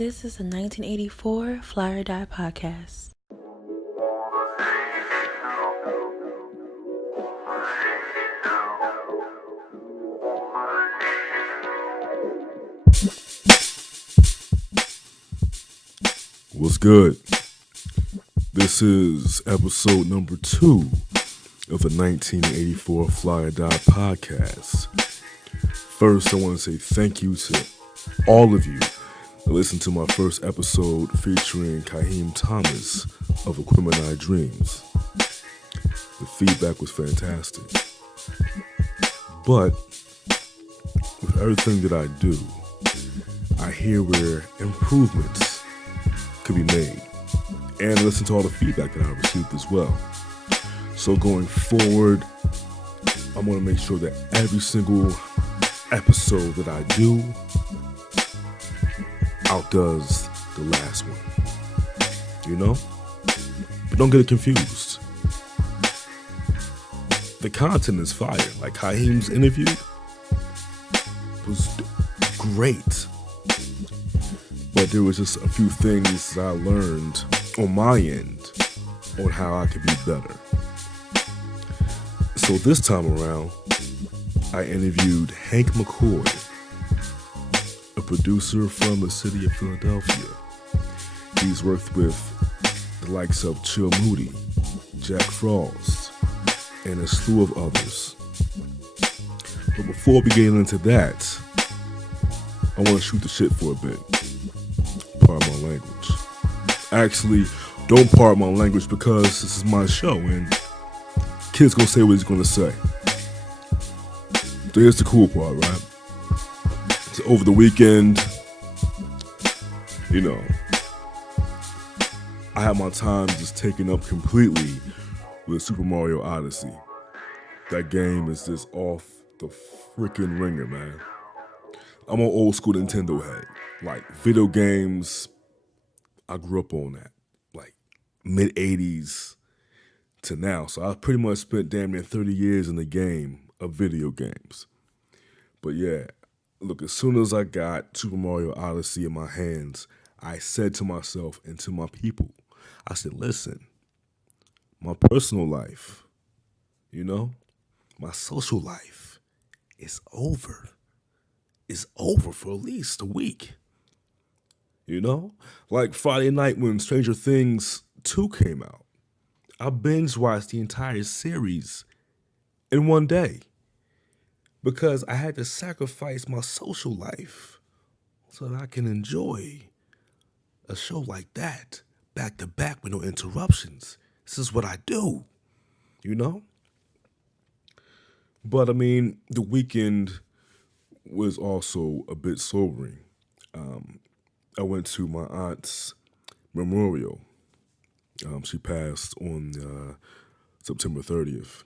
This is a 1984 Fly or Die podcast. What's good? This is episode number 2 of the 1984 Fly or Die podcast. First, I want to say thank you to all of you that listened to my first episode featuring Kaheem Thomas of Equimini Dreams. The feedback was fantastic. But with everything that I do, I hear where improvements could be made, and listen to all the feedback that I received as well. So going forward, I want to make sure that every single episode that I do outdoes the last one, you know? But don't get it confused. The content is fire. Like Kaheem's interview was great. But there was just a few things that I learned on my end on how I could be better. So this time around, I interviewed Hank McCoy, a producer from the city of Philadelphia. He's worked with the likes of Chill Moody, Jakk Frost, and a slew of others. But before we get into that, I want to shoot the shit for a bit. Pardon my language. Actually, don't pardon my language because this is my show and kid's gonna say what he's gonna say. So here's the cool part, right? So over the weekend, I had my time just taken up completely with Super Mario Odyssey. That game is just off the freaking ringer, man. I'm an old school Nintendo head. Like, video games, I grew up on that. Like, mid-'80s to now. So I pretty much spent damn near 30 years in the game of video games. But yeah, look, as soon as I got Super Mario Odyssey in my hands, I said to myself and to my people, I said, listen, my personal life, my social life is over. It's over for at least a week. Like Friday night when Stranger Things 2 came out, I binge watched the entire series in one day because I had to sacrifice my social life so that I can enjoy a show like that back to back with no interruptions. This is what I do, But I mean, the weekend was also a bit sobering. I went to my aunt's memorial. She passed on September 30th,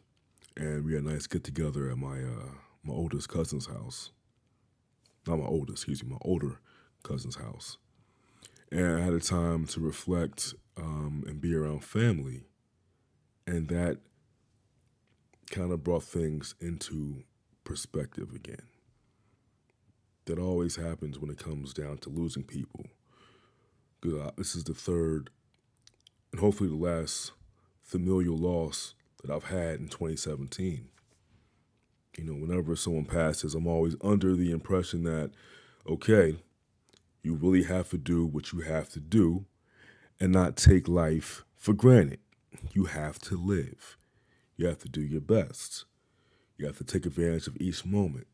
and we had a nice get together at my oldest cousin's house. Not my oldest, my older cousin's house. And I had a time to reflect and be around family, and that kind of brought things into perspective again. That always happens when it comes down to losing people. Because this is the third and hopefully the last familial loss that I've had in 2017. Whenever someone passes, I'm always under the impression that, okay, you really have to do what you have to do and not take life for granted. You have to live. You have to do your best. You have to take advantage of each moment.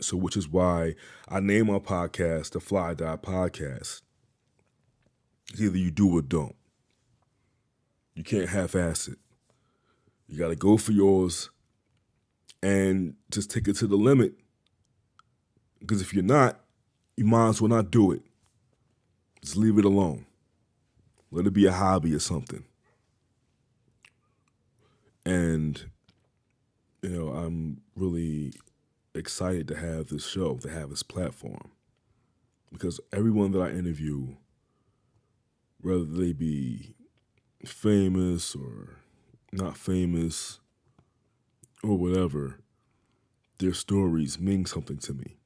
So which is why I name my podcast the Fly or Die Podcast. It's either you do or don't. You can't half-ass it. You got to go for yours and just take it to the limit. Because if you're not, you might as well not do it. Just leave it alone. Let it be a hobby or something. And, I'm really excited to have this show, to have this platform. Because everyone that I interview, whether they be famous or not famous or whatever, their stories mean something to me.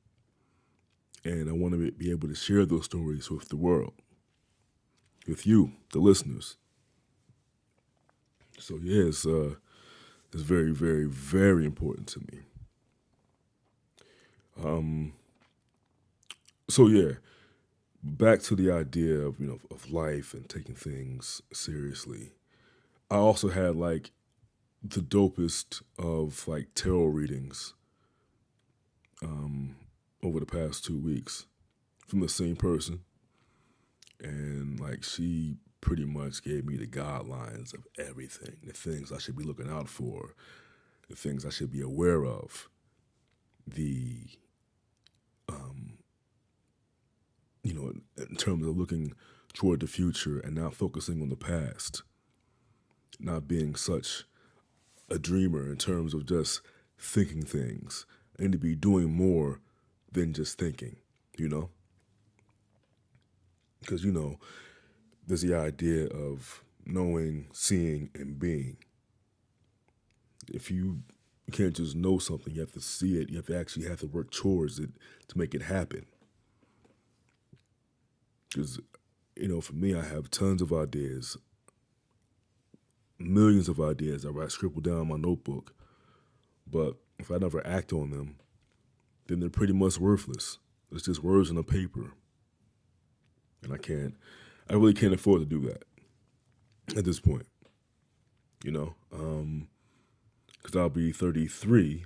And I want to be able to share those stories with the world, with you, the listeners. So yeah, it's very, very, very important to me. So yeah, back to the idea of of life and taking things seriously. I also had like the dopest of like tarot readings over the past 2 weeks from the same person, and like she pretty much gave me the guidelines of everything, the things I should be looking out for, the things I should be aware of, the in terms of looking toward the future and not focusing on the past, not being such a dreamer in terms of just thinking things. I need to be doing more than just thinking, Because, there's the idea of knowing, seeing, and being. If you can't just know something, you have to see it. You have to work towards it to make it happen. Because, for me, I have tons of ideas, millions of ideas that I scribble down in my notebook. But if I never act on them, then they're pretty much worthless. It's just words on a paper. And I really can't afford to do that at this point, because I'll be 33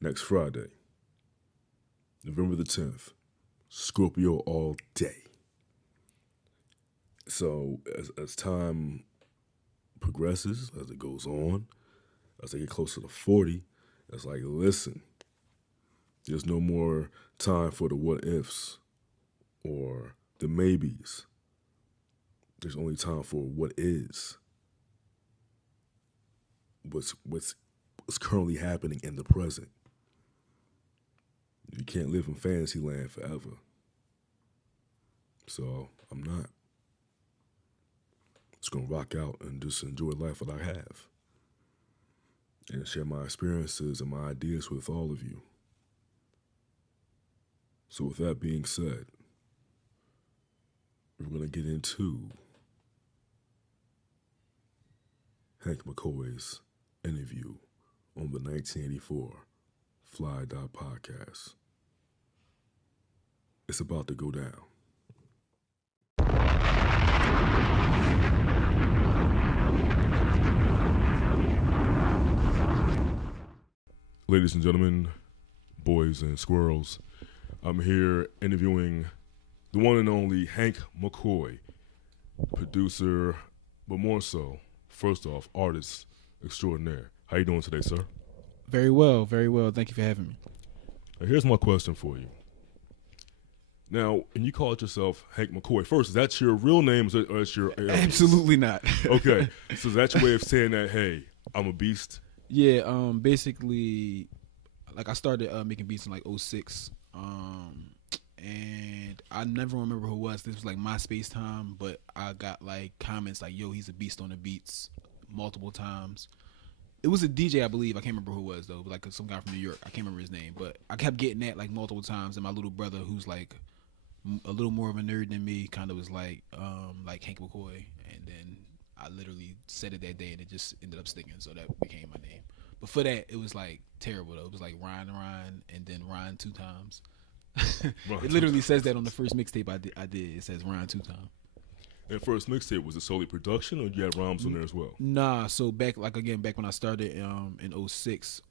next Friday, November the 10th, Scorpio all day. So as time progresses, as it goes on, as I get closer to 40, it's like, listen, there's no more time for the what ifs or the maybes. There's only time for what is. What's currently happening in the present. You can't live in fantasy land forever. So I'm not. Just gonna rock out and just enjoy life that I have. And share my experiences and my ideas with all of you. So with that being said, we're going to get into Hank McCoy's interview on the 1984 Fly Die podcast. It's about to go down. Ladies and gentlemen, boys and squirrels, I'm here interviewing the one and only Hank McCoy, producer, but more so, first off, artist extraordinaire. How you doing today, sir? Very well, very well. Thank you for having me. Now, here's my question for you. Now, and you call it yourself Hank McCoy. First, is that your real name or is your alias? Absolutely not. Okay, so is that your way of saying that, hey, I'm a beast? Yeah, basically, like I started making beats in like 06, and I never remember who it was. This was like MySpace time, but I got like comments like, yo, he's a beast on the beats multiple times. It was a DJ, I believe. I can't remember who it was, though. Like some guy from New York. I can't remember his name, but I kept getting that like multiple times, and my little brother, who's like a little more of a nerd than me, kind of was like Hank McCoy, and then I literally said it that day, and it just ended up sticking, so that became my name. But for that, it was like terrible though. It was like Ryan, and then Ryan 2 times. It literally says that on the first mixtape I did. It says Ryan 2 times. And first mixtape, was it solely production, or you had rhymes on there as well? Nah. So back when I started in 06,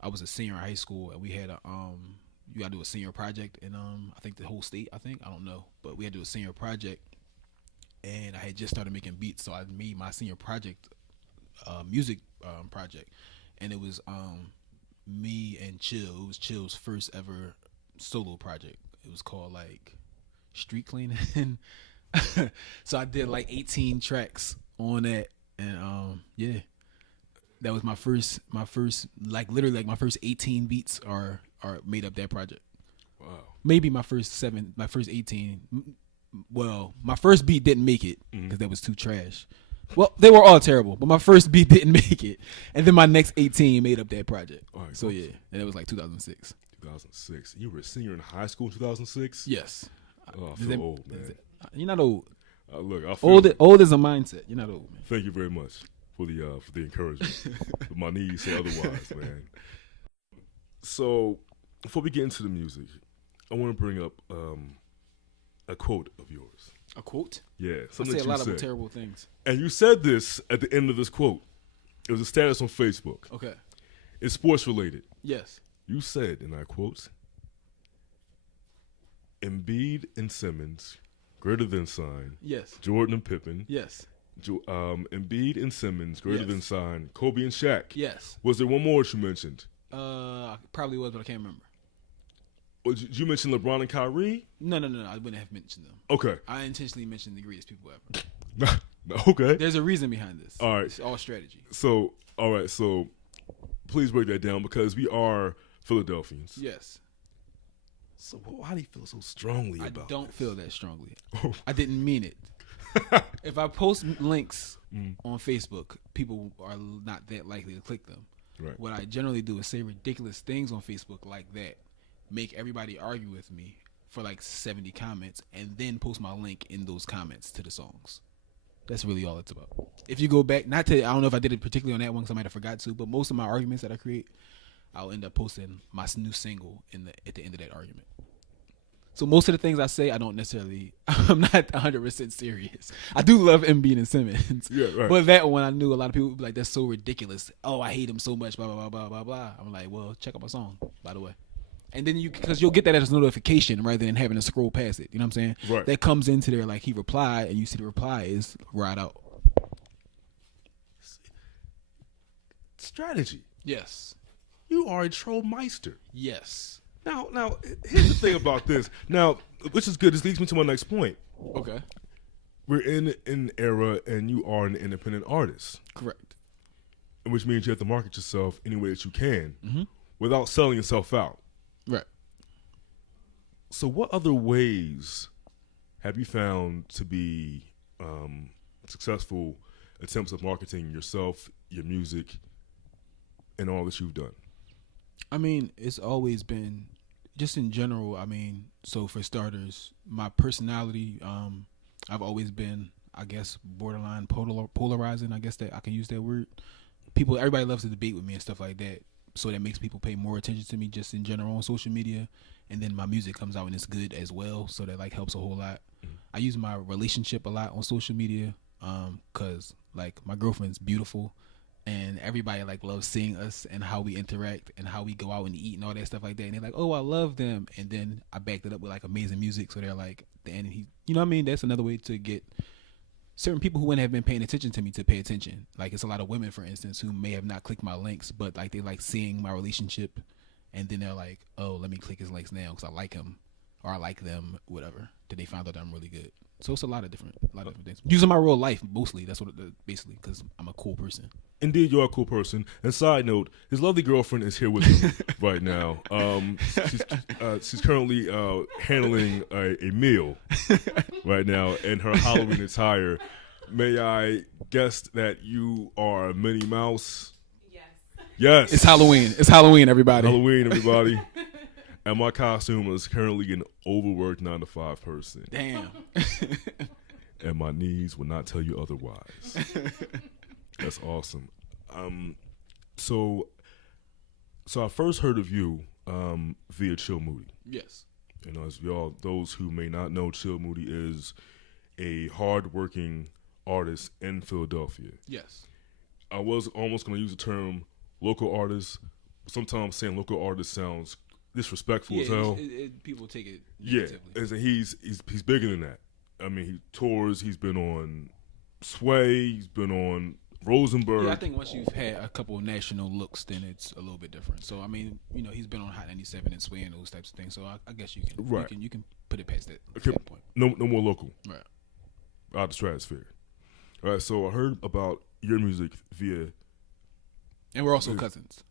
I was a senior in high school, and we had you got to do a senior project in I think the whole state. I don't know, but we had to do a senior project, and I had just started making beats, so I made my senior project, music project. And it was me and Chill. It was Chill's first ever solo project. It was called like Street Cleaning. So I did like 18 tracks on that, and yeah, that was my first like literally like my first 18 beats are made up that project. Wow. Maybe my first 18. Well, my first beat didn't make it because that was too trash. Well, they were all terrible, but my first beat didn't make it, and then my next 18 made up that project. Right, so yeah, and it was like 2006. 2006. You were a senior in high school in 2006? Yes. Oh, I feel old, man. You're not old. Look, I feel old is a mindset. You're not old, man. Thank you very much for the encouragement. But my knees say otherwise, man. So, before we get into the music, I want to bring up a quote of yours. A quote? Yeah, I something say that a you lot said. of terrible things. And you said this at the end of this quote. It was a status on Facebook. Okay. It's sports related. Yes. You said, and I quote, Embiid and Simmons, greater than sign. Yes. Jordan and Pippen. Yes. Embiid and Simmons, greater Yes. than sign. Kobe and Shaq. Yes. Was there one more that you mentioned? Probably was, but I can't remember. Did you mention LeBron and Kyrie? No. I wouldn't have mentioned them. Okay. I intentionally mentioned the greatest people ever. Okay. There's a reason behind this. All right. It's all strategy. So, all right. So, please break that down because we are Philadelphians. Yes. So, why do you feel so strongly about I don't this? feel that strongly. I didn't mean it. If I post links on Facebook, people are not that likely to click them. Right. What I generally do is say ridiculous things on Facebook like that, make everybody argue with me for like 70 comments, and then post my link in those comments to the songs. That's really all it's about. If you go back, I don't know if I did it particularly on that one because I might have forgot to, but most of my arguments that I create, I'll end up posting my new single at the end of that argument. So most of the things I say, I'm not 100% serious. I do love Embiid and Simmons. Yeah, right. But that one, I knew a lot of people would be like, that's so ridiculous. Oh, I hate him so much, blah, blah, blah, blah, blah, blah. I'm like, well, check out my song, by the way. And then because you'll get that as a notification rather than having to scroll past it. You know what I'm saying? Right. That comes into there like he replied, and you see the reply is ride out. Strategy. Yes. You are a trollmeister. Yes. Now, here's the thing about this. Now, which is good. This leads me to my next point. Okay. We're in an era, and you are an independent artist, Correct. which means you have to market yourself any way that you can without selling yourself out. Right. So what other ways have you found to be successful attempts of marketing yourself, your music, and all that you've done? I mean, it's always been, just in general, I mean, so for starters, my personality, I've always been, I guess, borderline polarizing, I guess that I can use that word. Everybody loves to debate with me and stuff like that. So that makes people pay more attention to me just in general on social media. And then my music comes out and it's good as well. So that like helps a whole lot. I use my relationship a lot on social media because like my girlfriend's beautiful and everybody like loves seeing us and how we interact and how we go out and eat and all that stuff like that. And they're like, oh, I love them. And then I backed it up with like amazing music. So they're like, and he, you know what I mean? That's another way to get certain people who wouldn't have been paying attention to me to pay attention. Like it's a lot of women, for instance, who may have not clicked my links, but like they like seeing my relationship, and then they're like, "Oh, let me click his links now because I like him or I like them, whatever." Then they found out that I'm really good. So it's a lot of different things. Using my real life mostly. That's what basically because I'm a cool person. Indeed, you're a cool person. And side note, his lovely girlfriend is here with him right now. She's currently handling a meal right now in her Halloween attire. May I guess that you are Minnie Mouse? Yes. It's Halloween. It's Halloween, everybody. Halloween, everybody. And my costume is currently an overworked 9-to-5 person. Damn. And my knees will not tell you otherwise. That's awesome. So I first heard of you via Chill Moody. Yes. You know, as those who may not know, Chill Moody is a hard-working artist in Philadelphia. Yes. I was almost going to use the term local artist. Sometimes saying local artist sounds disrespectful as hell. People take it negatively. Yeah, as in he's bigger than that. I mean, he tours. He's been on Sway. He's been on Rosenberg. Yeah, I think once you've had a couple of national looks, then it's a little bit different. So I mean, you know, he's been on Hot 97 and Sway and those types of things. So I guess you can put it past that point. No more local. Right. Out of the stratosphere. All right. So I heard about your music via. And we're also cousins.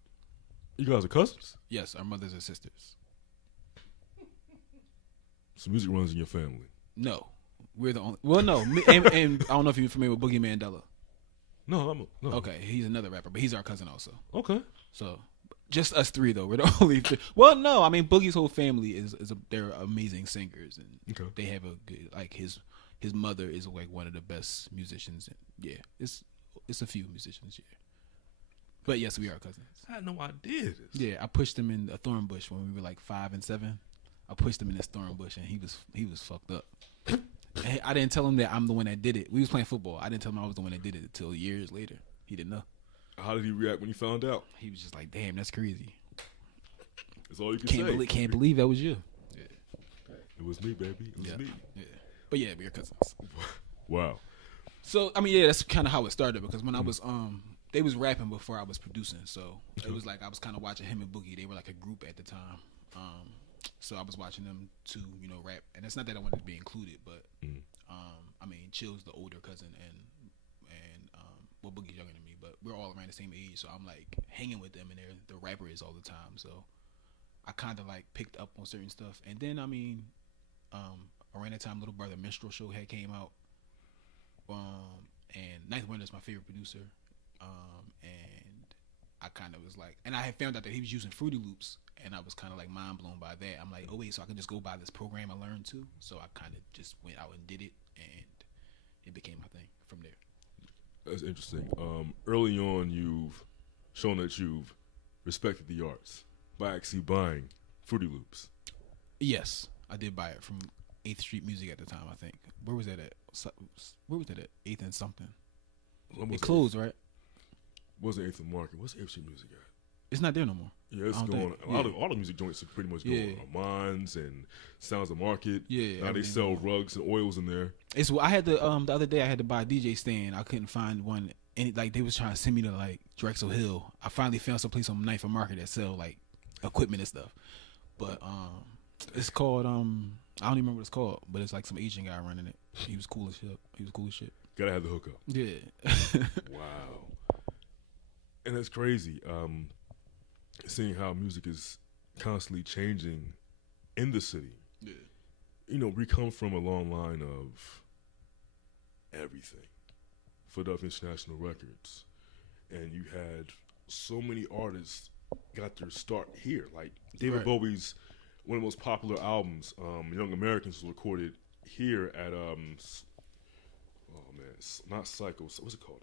You guys are cousins? Yes, our mothers are sisters. So music runs in your family? No. We're the only. Well, no. And I don't know if you're familiar with Boogie Mandela. No. Okay, he's another rapper, but he's our cousin also. Okay. So Just us three though. We're the only three. Well, no, I mean Boogie's whole family they're amazing singers, and they have a good his mother is like one of the best musicians. Yeah, it's a few musicians. Yeah, but yes, we are cousins. I had no idea this. Yeah, I pushed him in a thorn bush when we were like 5 and 7. I pushed him in this thorn bush, and he was fucked up. And I didn't tell him that I'm the one that did it. We was playing football. I didn't tell him I was the one that did it until years later. He didn't know. How did he react when you found out? He was just like, "Damn, that's crazy." That's all you can say. Can't believe that was you. Yeah. It was me, baby. It was me. Yeah. But yeah, we're cousins. Wow. So I mean, yeah, that's kind of how it started because when I was they was rapping before I was producing, so it was like I was kind of watching him and Boogie. They were like a group at the time. So I was watching them to rap, and it's not that I wanted to be included, but I mean, Chill's the older cousin, and Boogie's younger than me, but we're all around the same age, so I'm like hanging with them, and they're the rappers all the time, so I kind of like picked up on certain stuff, and then I mean, around that time, Little Brother Minstrel Show had came out, and Ninth Wonder is my favorite producer, and I kind of was like, and I had found out that he was using Fruity Loops. And I was kind of like mind blown by that. I'm like, oh wait, so I can just go buy this program I learned too. So I kind of just went out and did it, and it became my thing from there. That's interesting. Early on, you've shown that you've respected the arts by actually buying Fruity Loops. Yes, I did buy it from 8th Street Music at the time, I think. Where was that at? Where was that at? 8th and something. It closed, right? Wasn't 8th and Market. What's 8th Street Music at? It's not there no more. Yeah, it's going. All the music joints are pretty much going. Armand's and Sounds of Market. Yeah, now they sell rugs and oils in there. I had to the other day I had to buy a DJ stand. I couldn't find one, and like they was trying to send me to like Drexel Hill. I finally found some place on Ninth and Market that sell like equipment and stuff. But it's called I don't even remember what it's called, but it's like some Asian guy running it. He was cool as shit. Gotta have the hookup. Yeah. Wow. And that's crazy. Seeing how music is constantly changing in the city. Yeah. We come from a long line of everything. Philadelphia International Records. And you had so many artists got their start here. Like David Bowie's one of the most popular albums, Young Americans, was recorded here at it's not Psycho. What's it called?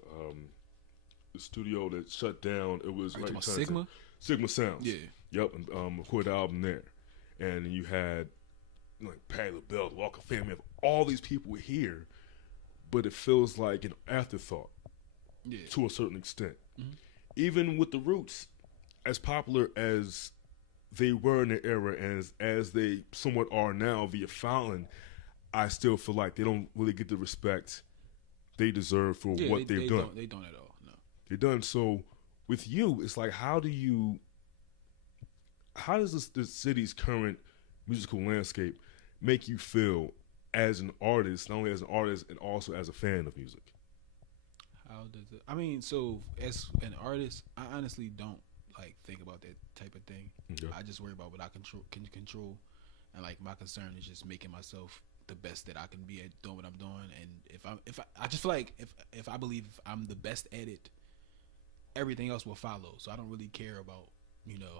The studio that shut down. It was right Sigma. Sigma Sounds. Yeah. Yep. And recorded the album there, and you had like Patti LaBelle, the Walker Family, all these people here, but it feels like an afterthought to a certain extent. Mm-hmm. Even with the Roots, as popular as they were in their era, and as they somewhat are now via Fallon, I still feel like they don't really get the respect they deserve for what they've done. They don't at all. No. They've done. So with you, it's like, how does the city's current musical landscape make you feel as an artist, not only as an artist and also as a fan of music? How does it? I mean, so as an artist, I honestly don't like think about that type of thing. Okay. I just worry about what I can control, and like my concern is just making myself the best that I can be at doing what I'm doing. And if I just feel like if I believe I'm the best at it, everything else will follow. So I don't really care about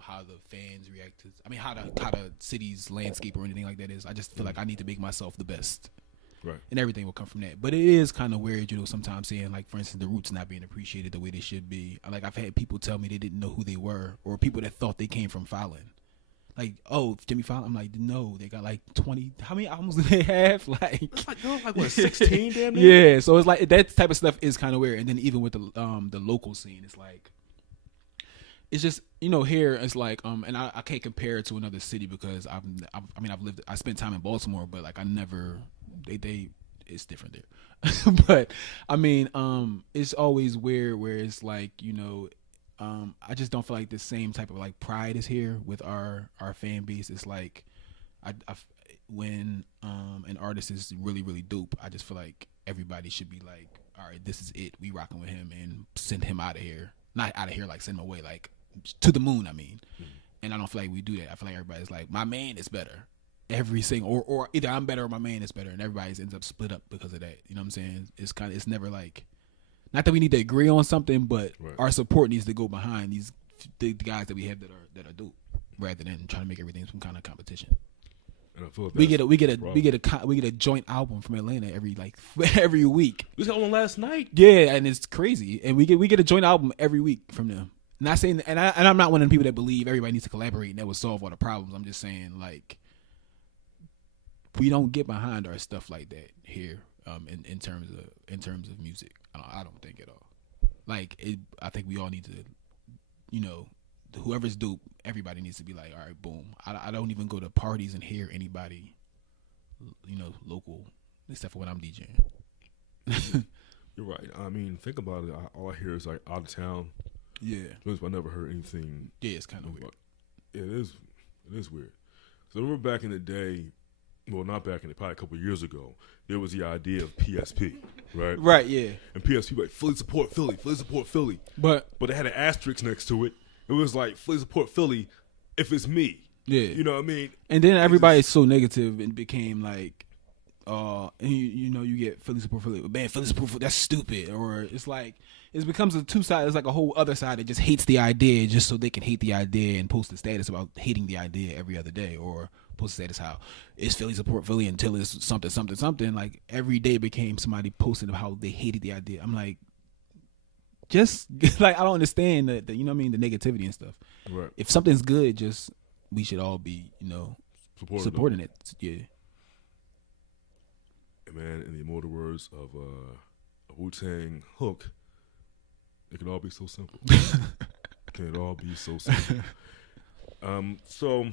how the fans react to. I mean, how the city's landscape or anything like that is. I just feel like I need to make myself the best. Right. And everything will come from that. But it is kind of weird, sometimes seeing, like, for instance, the Roots not being appreciated the way they should be. Like, I've had people tell me they didn't know who they were, or people that thought they came from Fallon. Like, oh, Jimmy Fallon? I'm like, no, they got like 20. How many albums do they have? Like what, 16 damn near? Yeah, so it's like that type of stuff is kind of weird. And then even with the local scene, it's like, it's just, here it's like, and I can't compare it to another city because I spent time in Baltimore, but like I never, it's different there. But I mean, it's always weird where it's like, I just don't feel like the same type of like pride is here with our fan base. It's like, when an artist is really, really dope, I just feel like everybody should be like, all right, this is it. We rocking with him and send him out of here. Not out of here, like send him away, like to the moon, I mean. Mm-hmm. And I don't feel like we do that. I feel like everybody's like, my man is better. Every single, or either I'm better or my man is better, and everybody ends up split up because of that. You know what I'm saying? It's never like, not that we need to agree on something, but our support needs to go behind these the guys that we have that are dope, rather than trying to make everything some kind of competition. And I feel like We get a a joint album from Atlanta every week. We got one last night. Yeah, and it's crazy. And we get a joint album every week from them. Not saying, and I'm not one of the people that believe everybody needs to collaborate and that will solve all the problems. I'm just saying, like, we don't get behind our stuff like that here. In terms of music, I don't think at all. Like, I think we all need to, whoever's dope, everybody needs to be like, all right, boom. I don't even go to parties and hear anybody, local, except for when I'm DJing. You're right. I mean, think about it. All I hear is like out of town. Yeah. I never heard anything. Yeah, it's kind of weird. It is weird. So I remember back in the day, well, not back in the, probably a couple of years ago, there was the idea of PSP, right? Right, yeah. And PSP like, Philly support Philly, Philly support Philly. But it had an asterisk next to it. It was like, Philly support Philly if it's me. Yeah. You know what I mean? And then everybody's so negative and became like, and you get Philly support Philly. Man, Philly support Philly, that's stupid. Or it's like, it becomes a two-sided, it's like a whole other side that just hates the idea just so they can hate the idea and post a status about hating the idea every other day. Or post a status how it's Philly support Philly until it's something, something, something. Like, every day became somebody posting about how they hated the idea. I'm like, just, like, I don't understand the you know what I mean, the negativity and stuff. Right. If something's good, just, we should all be, supporting it. Yeah. Man, in the immortal words of Wu-Tang Hook, it can all be so simple. Can it all be so simple? So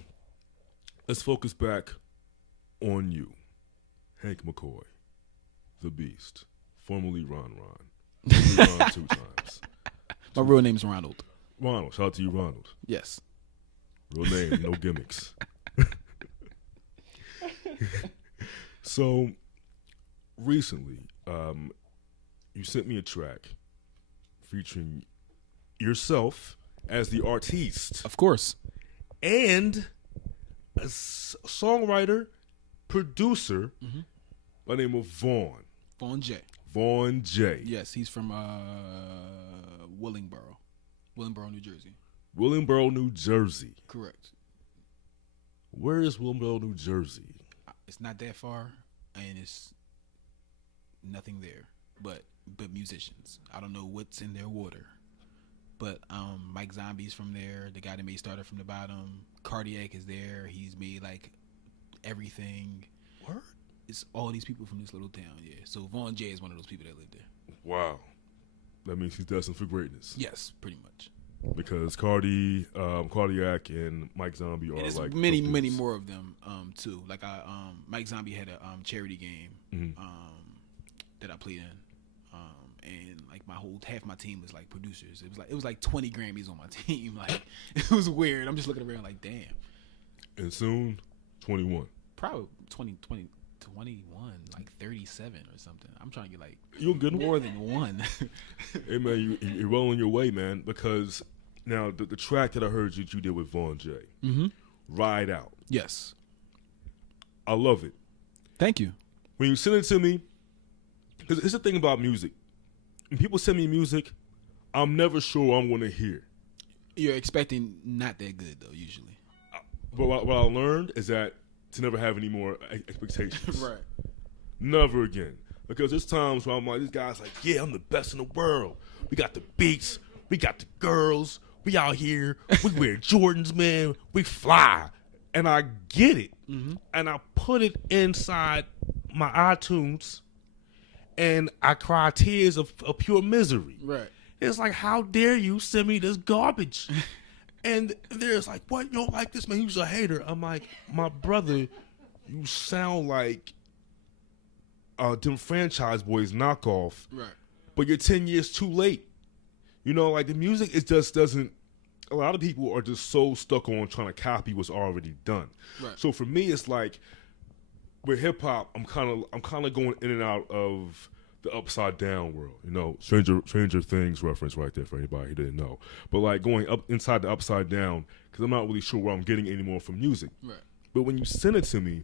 let's focus back on you, Hank McCoy, the Beast, formerly Ron. Ron 2 times. My real name is Ronald. Ronald, shout out to you, Ronald. Yes. Real name, no gimmicks. So recently, you sent me a track featuring yourself as the artiste. Of course. And a songwriter, producer by the name of Vaughn. Vaughn J. Vaughn J. Yes, he's from Willingboro, New Jersey. Willingboro, New Jersey. Correct. Where is Willingboro, New Jersey? It's not that far, and it's nothing there but musicians. I don't know what's in their water, but Mike Zombie's from there. The guy that made Started from the Bottom. Cardiac is there. He's made like everything. What? It's all these people from this little town. Yeah. So Vaughn J is one of those people that live there. Wow. That means he's destined for greatness. Yes, pretty much. Because Cardiac and Mike Zombie are like many more of them too. Like Mike Zombie had a charity game that I played in, and like half my team was like producers. It was like 20 Grammys on my team. Like, it was weird. I'm just looking around like, damn. And soon, 21. Probably 21, like 37 or something. I'm trying to get like more than one. Hey man, you're well on your way, man. Because now the track that I heard you did with Vaughn J, Ride Out. Yes, I love it. Thank you. When you send it to me, because it's the thing about music. When people send me music, I'm never sure I'm going to hear. You're expecting not that good though, usually. But what I learned is that to never have any more expectations. Right. Never again. Because there's times where I'm like, this guy's like, yeah, I'm the best in the world. We got the beats. We got the girls. We out here. We wear Jordans, man. We fly. And I get it. And I put it inside my iTunes. And I cry tears of pure misery. Right. It's like, how dare you send me this garbage? And there's like, what? You don't like this, man? You're a hater. I'm like, my brother, you sound like them Franchise Boys knockoff. Right. But you're 10 years too late. You know, like the music, it just doesn't. A lot of people are just so stuck on trying to copy what's already done. Right. So for me, it's like with hip hop, I'm kind of going in and out of the upside down world. You know, Stranger Things reference right there for anybody who didn't know. But like going up inside the upside down, because I'm not really sure where I'm getting anymore from music. Right. But when you sent it to me,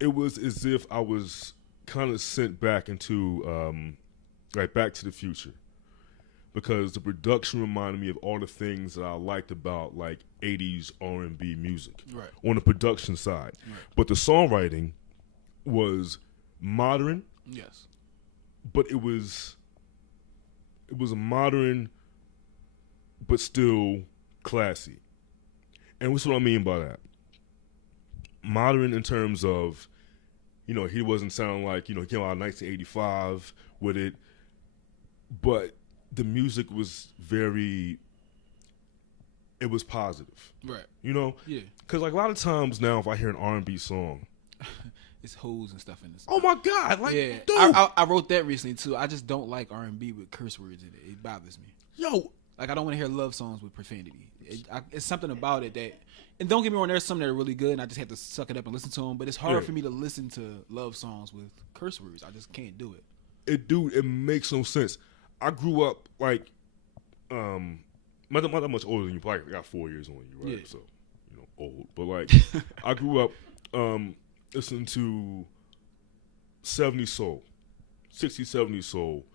it was as if I was kind of sent back into like Back to the Future. because the production reminded me of all the things that I liked about like 80s R&B music on the production side. Right. But the songwriting was modern. Yes. But it was modern but still classy. And what's what I mean by that? Modern in terms of, he wasn't sounding like, he came out in 1985 with it, but the music was it was positive. Right. Yeah. Because like a lot of times now if I hear an R&B song, it's hoes and stuff in this. Oh my God! Like, yeah, dude. I wrote that recently too. I just don't like R&B with curse words in it. It bothers me. Yo, like I don't want to hear love songs with profanity. It's something about it that, and don't get me wrong, there's some that are really good, and I just have to suck it up and listen to them. But it's hard for me to listen to love songs with curse words. I just can't do it. It makes no sense. I grew up like, not that much older than you. Probably got 4 years on you, right? Yeah. So, old. But like, I grew up listening to 70s soul, 60s, 70s soul,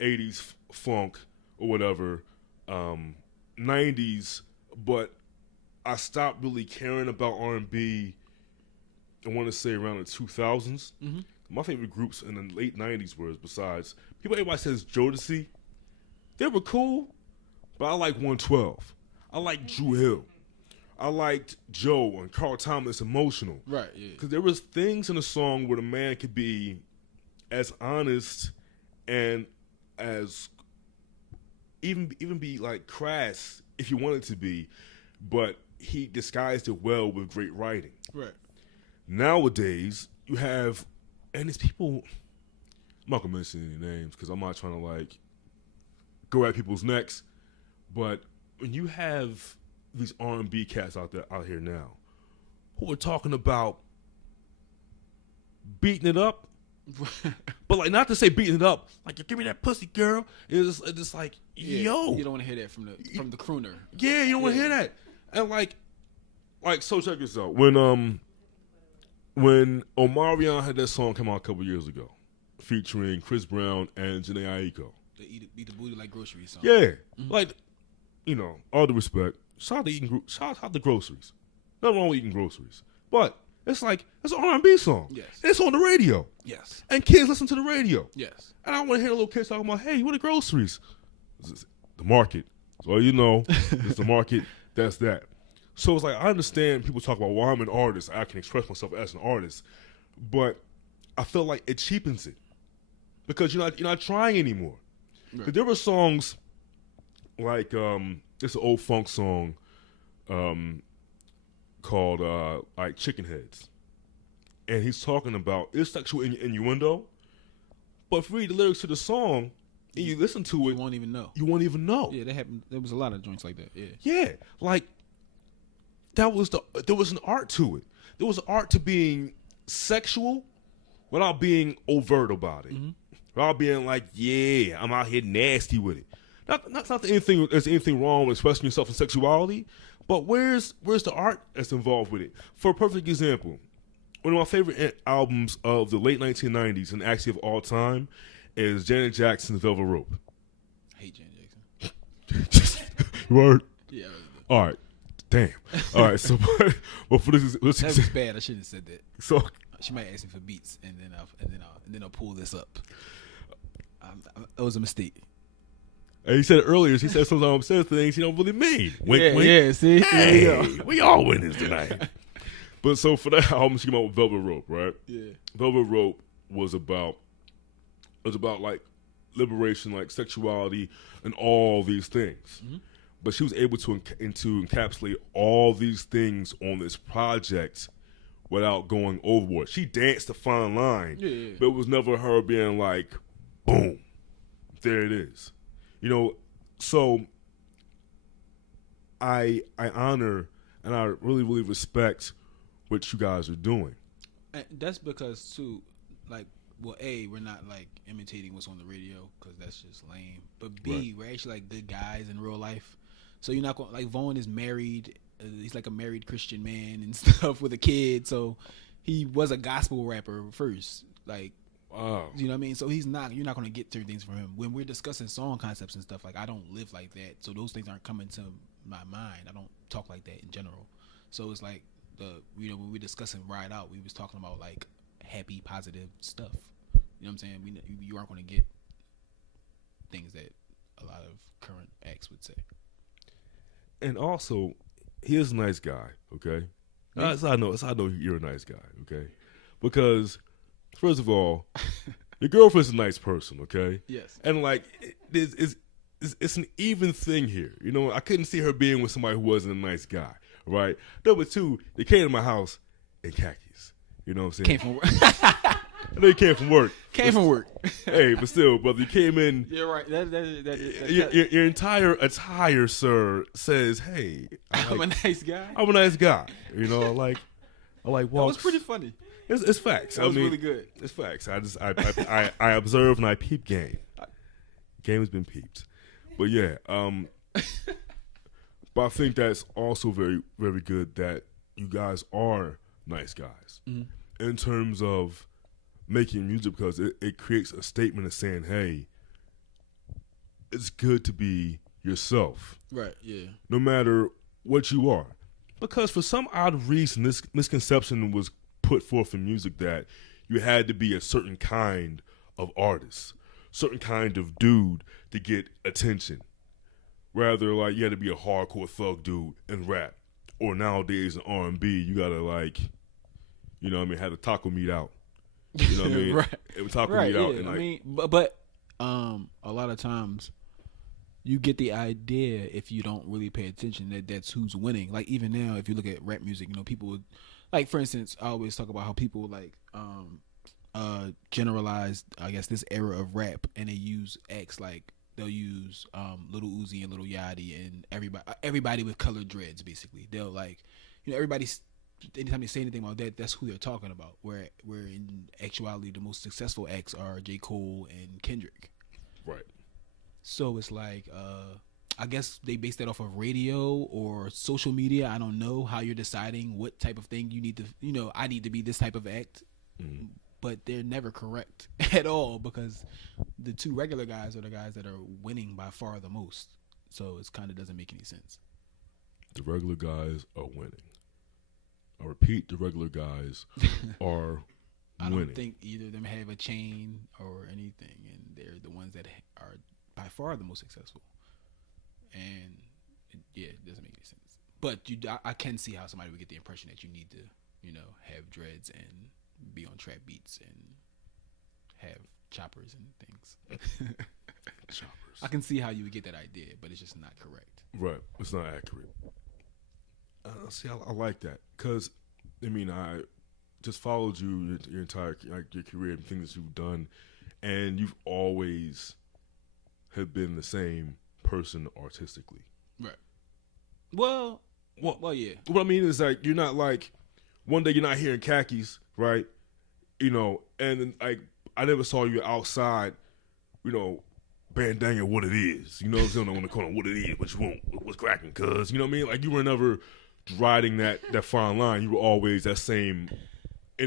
80s funk or whatever, 90s, but I stopped really caring about R&B, I want to say around the 2000s. Mm-hmm. My favorite groups in the late 90s were, besides, everybody says Jodeci. They were cool, but I like 112. I like Drew Hill. I liked Joe and Carl Thomas Emotional. Right, yeah. Because there was things in the song where the man could be as honest and as even be like crass if you wanted to be, but he disguised it well with great writing. Right. Nowadays, you have, and these people, I'm not going to mention any names because I'm not trying to like go at people's necks, but when you have these R&B cats out here now who are talking about beating it up, but like not to say beating it up, like you give me that pussy, girl. It's like, yo, you don't want to hear that from the crooner. Yeah, you don't want to hear that. And like so check this out. When Omarion had that song come out a couple years ago, featuring Chris Brown and Jhené Aiko, the Eat the Booty Like Groceries song. Yeah, like all the respect. Shout out to groceries. Nothing wrong with eating groceries, but it's like it's an R&B song. Yes, it's on the radio. Yes, and kids listen to the radio. Yes, and I want to hear a little kids talking about, hey, what are groceries? The market. So it's the market. That's that. So it's like I understand people talk about, well, I'm an artist. I can express myself as an artist, but I feel like it cheapens it because you're not trying anymore. Right. There were songs like it's an old funk song called like Chicken Heads, and he's talking about it's sexual innuendo, but if you read the lyrics to the song and you listen to it, you won't even know. Yeah, that happened. There was a lot of joints like that. Yeah, like there was an art to it. There was an art to being sexual without being overt about it. Mm-hmm. Without being like, yeah, I'm out here nasty with it. Not that there's anything wrong with expressing yourself in sexuality, but where's the art that's involved with it? For a perfect example, one of my favorite albums of the late 1990s and actually of all time is Janet Jackson's Velvet Rope. I hate Janet Jackson. Word? Yeah. All right. Damn. All right. So, but for this that was bad. I shouldn't have said that. So she might ask me for beats, and then I'll pull this up. That was a mistake. And he said it earlier. He said sometimes says things he don't really mean. Wink, wink. Yeah. See, hey, we all winners tonight. But so for that album, she came out with Velvet Rope, right? Yeah. Velvet Rope was about like liberation, like sexuality, and all these things. Mm-hmm. But she was able to encapsulate all these things on this project without going overboard. She danced a fine line, but it was never her being like, boom, there it is. So I honor and I really, really respect what you guys are doing. And that's because, too, like, well, A, we're not, like, imitating what's on the radio because that's just lame. But B, right. We're actually, like, good guys in real life. So you're not going, like, Vaughn is married. He's like a married Christian man and stuff with a kid. So he was a gospel rapper first. Like, Wow. You know what I mean? So you're not going to get certain things from him. When we're discussing song concepts and stuff, like, I don't live like that. So those things aren't coming to my mind. I don't talk like that in general. So it's like, when we're discussing Ride Out, we was talking about, like, happy, positive stuff. You know what I'm saying? You aren't going to get things that a lot of current acts would say. And also, he is a nice guy, okay? So I know you're a nice guy, okay? Because, first of all, your girlfriend's a nice person, okay? Yes. And, like, it's an even thing here. You know, I couldn't see her being with somebody who wasn't a nice guy, right? Number two, they came to my house in khakis. You know what I'm saying? Came from work. I know you came from work. Came from work. Hey, but still, brother, you came in. You're right. Your entire attire, sir, says, "Hey, I'm a nice guy. I'm a nice guy." You know, I like walks. That was pretty funny. It's facts. That was really good. It's facts. I observe and I peep game. Game has been peeped, but yeah. But I think that's also very, very good that you guys are nice guys in terms of making music, because it creates a statement of saying, hey, it's good to be yourself. Right, yeah. No matter what you are. Because for some odd reason, this misconception was put forth in music that you had to be a certain kind of artist, certain kind of dude to get attention. Rather, like, you had to be a hardcore thug dude and rap. Or nowadays in R&B, you gotta, like, you know what I mean, have the taco meat out. You know what I mean? Right. It would talk Right, me out. yeah. And like, I mean, but a lot of times you get the idea if you don't really pay attention that that's who's winning. Like, even now, if you look at rap music, you know, people would, like, for instance, I always talk about how people like generalize, I guess, this era of rap, and they use acts like they'll use Lil Uzi and Lil Yachty and everybody with colored dreads. Basically, they'll, like, you know, everybody's. Anytime they say anything about that, that's who they're talking about. Where in actuality, the most successful acts are J. Cole and Kendrick. right. So it's like, I guess they base that off of radio or social media. I don't know how you're deciding what type of thing you need to, you know, I need to be this type of act. But they're never correct at all, because the two regular guys are the guys that are winning by far the most. So it kind of doesn't make any sense. The regular guys are winning. I repeat, the regular guys are I winning. don't think either of them have a chain or anything, and they're the ones that are by far the most successful. And it doesn't make any sense. But I can see how somebody would get the impression that you need to, you know, have dreads and be on trap beats and have choppers and things. Choppers. I can see how you would get that idea, but it's just not correct. Right. It's not accurate. See, I like that, because, I mean, I just followed you your entire your career and things that you've done, and you've always have been the same person artistically. Right. Well, yeah. What I mean is, like, you're not like, one day you're not here in khakis, right? You know, and then, like, I never saw you outside, you know, bandana what it is. You know what I'm saying? I want to call it what it is, what you want, what's cracking, cuz. You know what I mean? Like, you were never riding that fine line. You were always in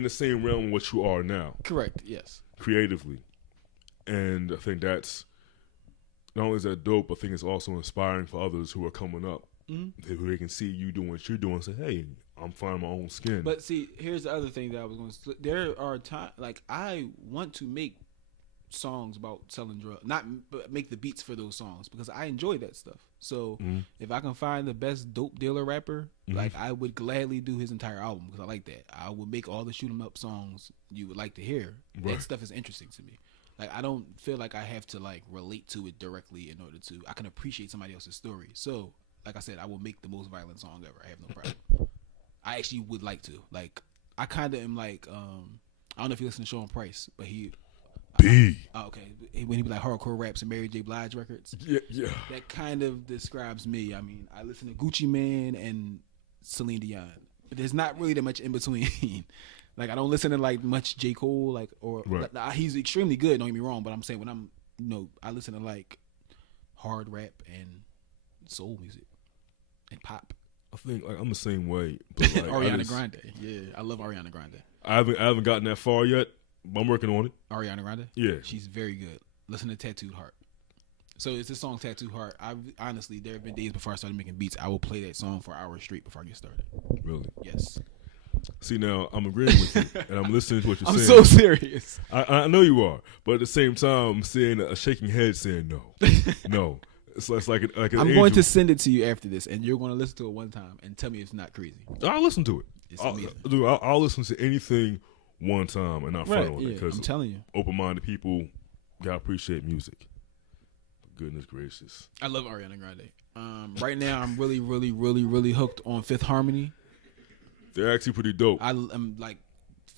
the same realm of what you are now. Correct, yes. Creatively. And I think that's, not only is that dope, I think it's also inspiring for others who are coming up. Mm-hmm. Who they can see you doing what you're doing and say, hey, I'm finding my own skin. But see, here's the other thing that I was going to. There are times, like, I want to make songs about selling drugs, not make the beats for those songs, because I enjoy that stuff. So if I can find the best dope dealer rapper, like, I would gladly do his entire album, because I like that. I would make all the shoot 'em up songs you would like to hear. Right. That stuff is interesting to me. Like, I don't feel like I have to, like, relate to it directly in order to. I can appreciate somebody else's story. So, like I said, I will make the most violent song ever. I have no problem. I actually would like to. Like, I kind of am like, I don't know if you listen to Sean Price, but he. Okay. When he be like hardcore raps and Mary J. Blige records. Yeah. That kind of describes me. I mean, I listen to Gucci Mane and Celine Dion. But there's not really that much in between. Like, I don't listen to, like, much J. Cole, like, or right. He's extremely good, don't get me wrong, but I'm saying when I'm, you know, I listen to, like, hard rap and soul music and pop. I think, like, I'm the same way. But, like, Ariana Grande. Yeah, I love Ariana Grande. I haven't gotten that far yet. I'm working on it. Ariana Grande? Yeah. She's very good. Listen to Tattooed Heart. So it's the song Tattooed Heart. Honestly, there have been days before I started making beats, I will play that song for hours straight before I get started. Really? Yes. See, now I'm agreeing with you, and I'm listening to what you're I'm saying. so serious. I know you are, but at the same time, I'm seeing a shaking head saying no, no. It's like an I'm angel. going to send it to you after this, and you're going to listen to it one time and tell me it's not crazy. I'll listen to it. It's amazing. I'll listen to anything one time and not front on it, because I'm telling you, open-minded people gotta appreciate music. Goodness gracious, I love Ariana Grande. Right now, I'm really, really, really, really hooked on Fifth Harmony. they're actually pretty dope. I'm like,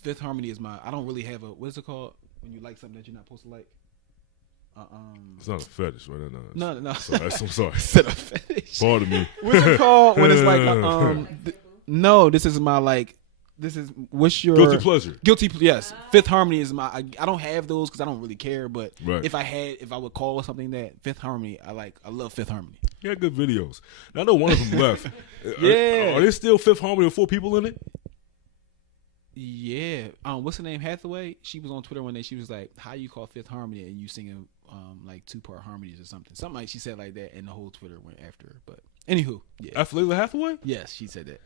Fifth Harmony is my. I don't really have a. What is it called when you like something that you're not supposed to like? It's not a fetish, right? No. Sorry, I'm sorry. Instead of fetish. Pardon me. What's it called when it's like no, this is my like. This is what's your Guilty pleasure. Yes, Fifth Harmony is my. I don't have those because I don't really care. But Right. if I would call something that Fifth Harmony, I love Fifth Harmony. Yeah, good videos. Now, I know one of them left. Yeah. Are they still Fifth Harmony with 4 people in it? Yeah. What's her name? Hathaway. She was on Twitter one day. She was like, "How you call Fifth Harmony and you singing like 2-part harmonies or something?" Something like she said like that, and the whole Twitter went after her. But anywho, yeah. After Layla Hathaway? Yes, she said that.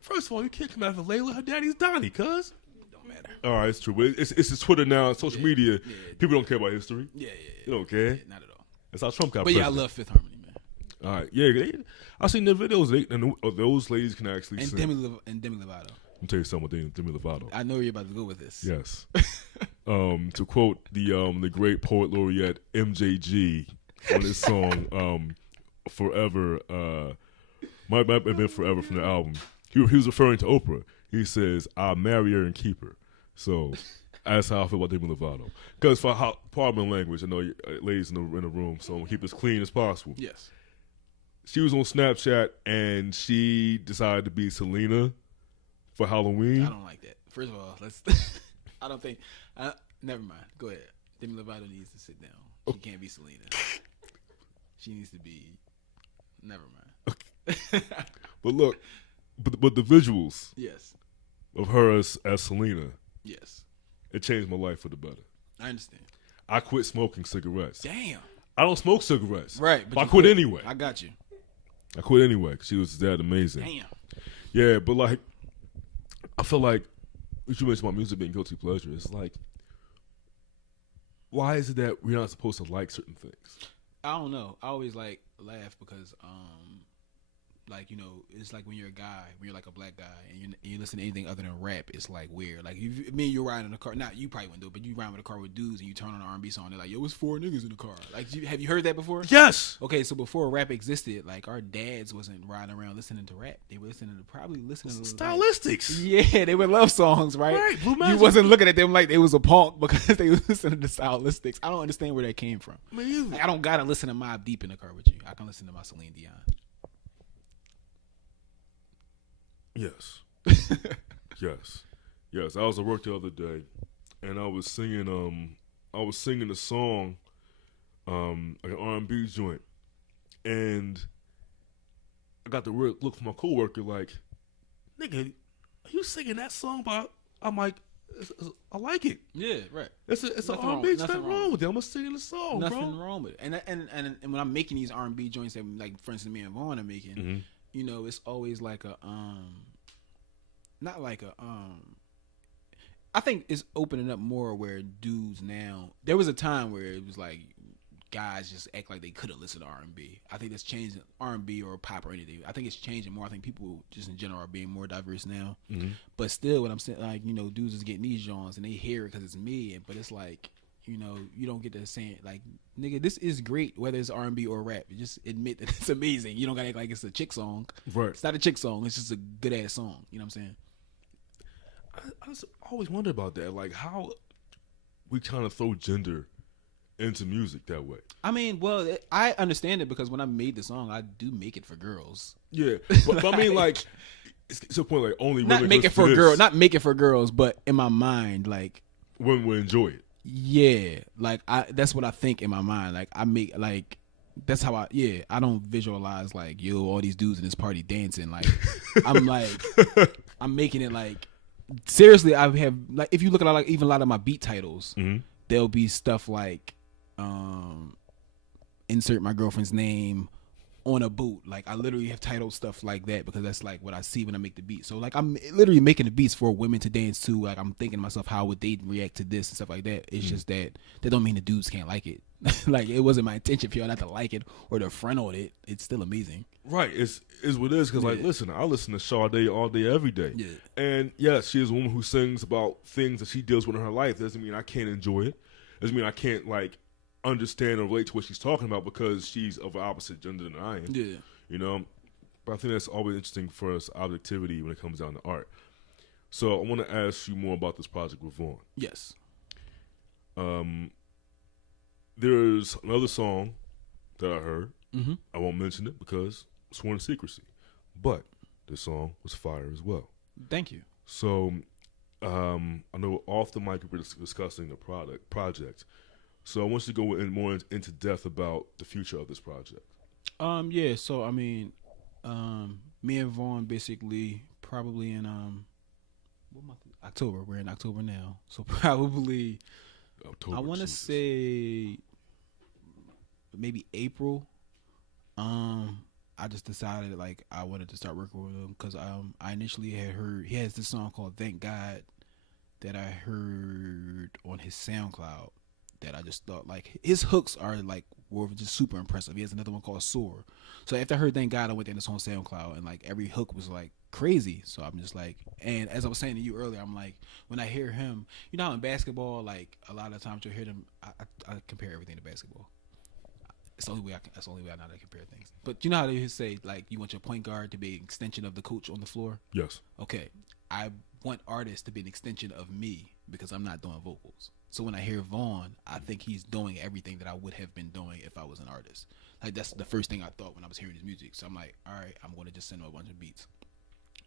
First of all, you can't come after Layla. Her daddy's Donnie, cuz. Don't matter. All right, it's true. But it's his Twitter now, social media. Yeah. People don't care about history. Yeah. They don't care. Yeah, not at all. That's how Trump got But president. yeah, I love Fifth Harmony, man. All right, yeah. I seen their videos. Those ladies can actually And sing. Demi Lovato. Let me tell you something with Demi Lovato. I know you're about to go with this. Yes. To quote the great poet laureate MJG on his song "Forever," might have been "Forever" from the album. He was referring to Oprah. He says, "I'll marry her and keep her." So that's how I feel about Demi Lovato. Because pardon my language, I know ladies in the room, so I'm gonna keep it as clean as possible. Yes. She was on Snapchat and she decided to be Selena for Halloween. I don't like that. First of all, let's. I don't think. Never mind. Go ahead. Demi Lovato needs to sit down. She can't be Selena. She needs to be. Never mind. But look, but the visuals Yes. of her as Selena, Yes. it changed my life for the better. I understand. I quit smoking cigarettes. Damn. I don't smoke cigarettes. Right. But I you quit anyway. I got you. I quit anyway because she was that amazing. Damn. Yeah, but like, I feel like, what you mentioned about music being guilty pleasure, it's like, why is it that we're not supposed to like certain things? I don't know. I always like laugh because like, you know, it's like when you're a guy, when you're like a black guy, and you listen to anything other than rap, it's like weird. Like, me and you riding in a car, not you probably wouldn't do it, but you riding with a car with dudes and you turn on an R&B song, they're like, yo, it's 4 niggas in the car. Like, have you heard that before? Yes. Okay, so before rap existed, like, our dads wasn't riding around listening to rap. They were probably listening to Stylistics. Yeah, they were love songs, right? Right, Blue Magic. You wasn't looking at them like they was a punk because they was listening to Stylistics. I don't understand where that came from. Like, I don't gotta listen to Mobb Deep in the car with you. I can listen to my Celine Dion. Yes. Yes. I was at work the other day, and I was singing a song, like an R&B joint, and I got the look from my coworker like, "Nigga, are you singing that song?" I'm like, "I like it. Yeah, right. It's an R&B. There's nothing wrong with it. I'm just singing the song, Nothing bro." wrong with it. And when I'm making these R&B joints that, like, for instance, me and Vaughn are making, Mm-hmm. you know, it's always like a not like a I think it's opening up more where dudes now. There was a time where it was like guys just act like they couldn't listen to R&B. I think that's changing, R&B or pop or anything. I think it's changing more. I think people just in general are being more diverse now. Mm-hmm. But still, what I'm saying, like, you know, dudes is getting these joints and they hear it because it's me. But it's like, you know, you don't get to say it like, nigga, this is great, whether it's R&B or rap. You just admit that it's amazing. You don't gotta act like it's a chick song. Right. It's not a chick song. It's just a good ass song. You know what I'm saying? I just always wonder about that, like how we kind of throw gender into music that way. I mean, well, I understand it because when I made the song, I do make it for girls. Yeah, but I mean, like, it's to a point like only Not women make it listen for to girls, this. not make it for girls, but in my mind, like, Women will enjoy it. yeah, like that's what I think in my mind. Like, I make, like, that's how I don't visualize like, yo, all these dudes in this party dancing. Like, I'm like, I'm making it like seriously, I have like if you look at like even a lot of my beat titles, Mm-hmm. there'll be stuff like insert my girlfriend's name on a boot. Like I literally have titled stuff like that because that's like what I see when I make the beat. So like I'm literally making the beats for women to dance to. Like I'm thinking to myself, how would they react to this and stuff like that. It's just that don't mean the dudes can't like it. Like it wasn't my intention for y'all not to like it or to front on it. It's still amazing. Right, it's what it is. Because like, listen, I listen to Sade all day, every day. Yeah. And yes, she is a woman who sings about things that she deals with in her life. Doesn't mean I can't enjoy it. Doesn't mean I can't like understand or relate to what she's talking about because she's of the opposite gender than I am. Yeah. You know, but I think that's always interesting for us, objectivity when it comes down to art. So I want to ask you more about this project with Vaughn. Yes. There's another song that I heard. Mm-hmm. I won't mention it because it's sworn to secrecy. But this song was fire as well. Thank you. So I know off the mic we were discussing the project. So I want you to go more into depth about the future of this project. Yeah, so I mean, me and Vaughn basically probably in what month? October. We're in October now, so probably October, I want to say maybe April. I just decided like I wanted to start working with him because I initially had heard he has this song called "Thank God" that I heard on his SoundCloud. That I just thought like his hooks are like were just super impressive. He has another one called "Soar." So after I heard "Thank God," I went in this on SoundCloud and like every hook was like crazy. So I'm just like, and as I was saying to you earlier, I'm like when I hear him, you know how in basketball, like a lot of times you'll hear them. I compare everything to basketball. It's the only way I know how to compare things. But you know how they say like you want your point guard to be an extension of the coach on the floor. Yes. Okay, I want artists to be an extension of me because I'm not doing vocals. So when I hear Vaughn, I think he's doing everything that I would have been doing if I was an artist. Like that's the first thing I thought when I was hearing his music. So I'm like, all right, I'm going to just send him a bunch of beats.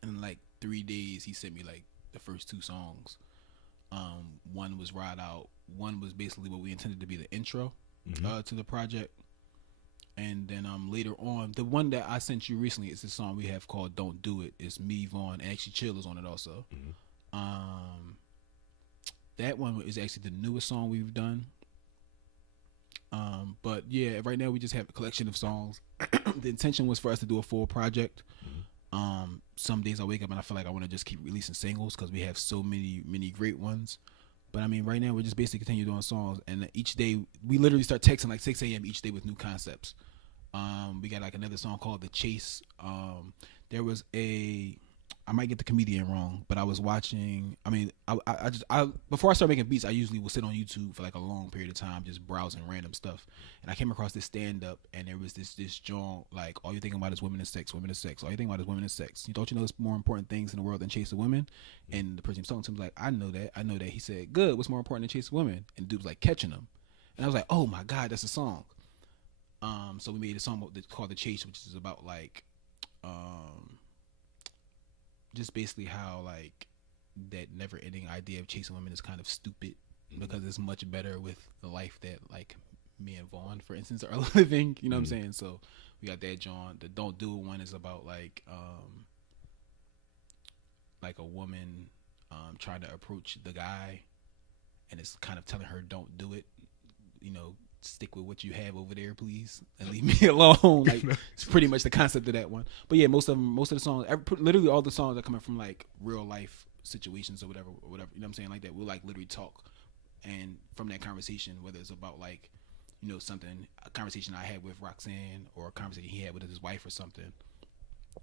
And in like 3 days, he sent me like the first 2 songs. One was Ride Out. One was basically what we intended to be the intro to the project. And then later on, the one that I sent you recently is the song we have called "Don't Do It." It's me, Vaughn, and actually Chill is on it also. That one is actually the newest song we've done. But yeah, right now we just have a collection of songs. The intention was for us to do a full project. Some days I wake up and I feel like I want to just keep releasing singles because we have so many great ones. But I mean, right now we're just basically continue doing songs, and each day we literally start texting like 6 a.m. each day with new concepts. We got like another song called "The Chase." There was I might get the comedian wrong, but I was watching. I mean, I before I start making beats, I usually will sit on YouTube for like a long period of time, just browsing random stuff. And I came across this stand up, and there was this joint like, all you thinking about is women and sex, women and sex. All you think about is women and sex. You don't you know there's more important things in the world than chasing women? And the person who's talking to him was like, I know that. He said, good. What's more important than chasing women? And the dude was like catching them, and I was like, oh my god, that's a song. So we made a song called "The Chase," which is about like, just basically how like that never-ending idea of chasing women is kind of stupid because it's much better with the life that like me and Vaughn, for instance, are living. You know what I'm saying? So we got that John. The "Don't Do It" one is about like a woman trying to approach the guy, and it's kind of telling her don't do it. You know, stick with what you have over there, please, and leave me alone. Like it's pretty much the concept of that one. But yeah, most of the songs, literally all the songs are coming from like real life situations or whatever. You know what I'm saying? Like that, we'll like literally talk, and from that conversation, whether it's about like, you know, a conversation I had with Roxanne or a conversation he had with his wife or something,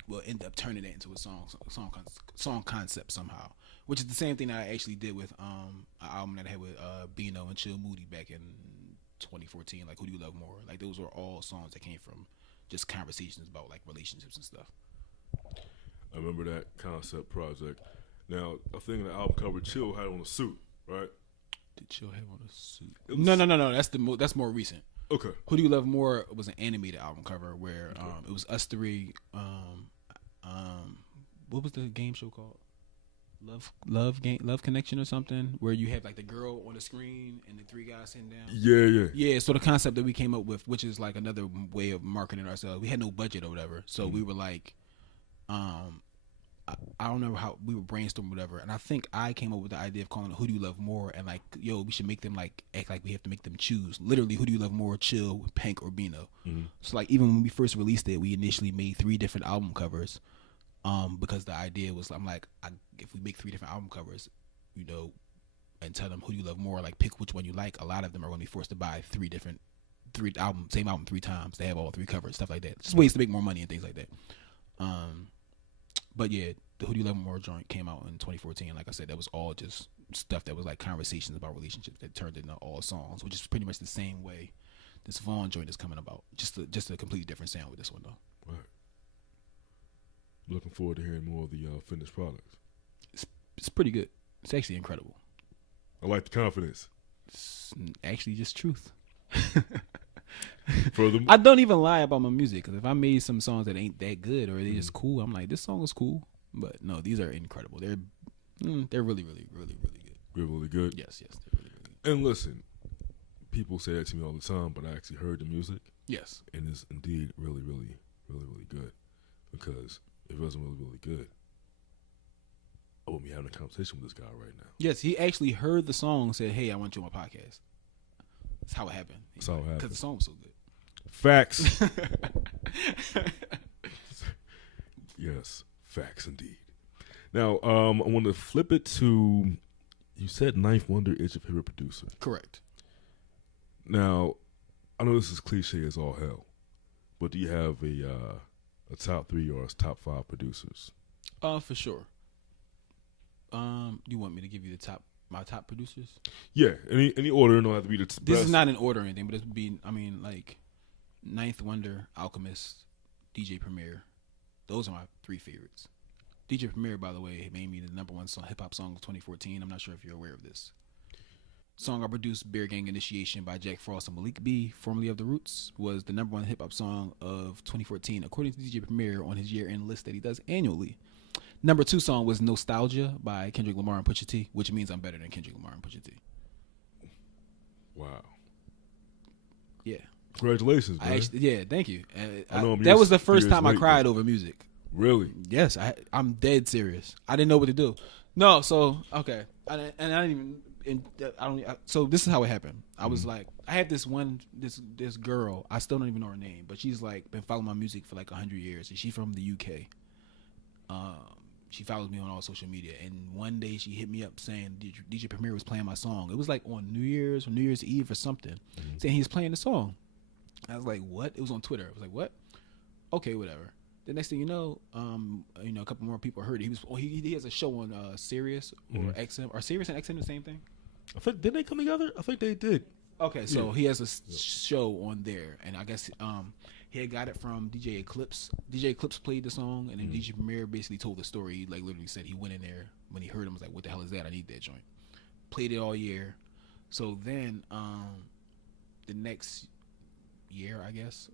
we'll end up turning that into a song concept somehow. Which is the same thing that I actually did with an album that I had with Bino and Chill Moody back in 2014, like "Who Do You Love More?" Like those were all songs that came from just conversations about like relationships and stuff. I remember that concept project. Now, I think the album cover Chill had on a suit, right? Did Chill have on a suit? No. That's more recent. Okay. "Who Do You Love More" was an animated album cover where it was us three. What was the game show called? Love Connection or something, where you have like the girl on the screen and the 3 guys sitting down. Yeah. So the concept that we came up with, which is like another way of marketing ourselves, we had no budget or whatever, so we were like, I don't know how we were brainstorming whatever, and I think I came up with the idea of calling it "Who Do You Love More," and like, yo, we should make them like act like we have to make them choose. Literally, who do you love more, Chill, Hank, or Bino? So like, even when we first released it, we initially made 3 different album covers, because the idea was, I'm like, if we make 3 different album covers, you know, and tell them who do you love more, like pick which one you like. A lot of them are going to be forced to buy same album 3 times. They have all 3 covers, stuff like that. Just ways to make more money and things like that. But yeah, the Who Do You Love More joint came out in 2014. Like I said, that was all just stuff that was like conversations about relationships that turned into all songs, which is pretty much the same way this Vaughn joint is coming about. Just a completely different sound with this one though. Right. Looking forward to hearing more of the finished product. It's pretty good. It's actually incredible. I like the confidence. It's actually just truth. Furthermore, I don't even lie about my music, because if I made some songs that ain't that good or they just cool, I'm like, this song is cool. But no, these are incredible. They're really, really, really, really good. They're really good. Yes, they're really, really good. And listen, people say that to me all the time, but I actually heard the music. Yes. And it's indeed really, really, really, really good. Because if it wasn't really, really good, I wouldn't be having a conversation with this guy right now. Yes, he actually heard the song and said, hey, I want you on my podcast. That's how it happened. That's how it happened. Because the song was so good. Facts. Yes, facts indeed. Now, I want to flip it to, you said Ninth Wonder is your favorite producer. Correct. Now, I know this is cliche as all hell, but do you have a top 3 or a top 5 producers? For sure. You want me to give you my top producers? Yeah, any order. Don't have to be the best. This is not in order or anything, but it would be, like, Ninth Wonder, Alchemist, DJ Premier. Those are my 3 favorites. DJ Premier, by the way, made me the #1 hip hop song of 2014. I'm not sure if you're aware of this. Song I produced, Bear Gang Initiation by Jakk Frost and Malik B, formerly of The Roots, was the #1 hip hop song of 2014, according to DJ Premier on his year-end list that he does annually. #2 song was Nostalgia by Kendrick Lamar and Pusha T, which means I'm better than Kendrick Lamar and Pusha T. Wow. Yeah. Congratulations, man. Thank you. That was the first time I cried over music. Really? Yes, I'm dead serious. I didn't know what to do. No, so okay, so this is how it happened. I was like, I have this girl. I still don't even know her name, but she's like been following my music for like 100 years, and she's from the UK. She follows me on all social media, and one day she hit me up saying DJ Premier was playing my song. It was like on New Year's Eve or something, saying he's playing the song. I was like, what? It was on Twitter. I was like, what? Okay, whatever. The next thing you know, a couple more people heard it. He has a show on Sirius or XM. Are Sirius and XM the same thing? I think, did they come together? I think they did. Okay, so he has a show on there, and I guess he had got it from DJ Eclipse. DJ Eclipse played the song, and then DJ Premier basically told the story. He like literally said he went in there when he heard him, was like, "What the hell is that? I need that joint." Played it all year. So then the next year, I guess.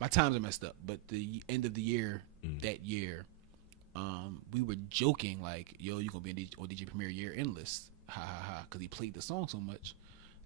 My times are messed up, but the end of the year, that year, we were joking like, "Yo, you gonna be on DJ Premier year-end list?" Ha ha ha! Because he played the song so much,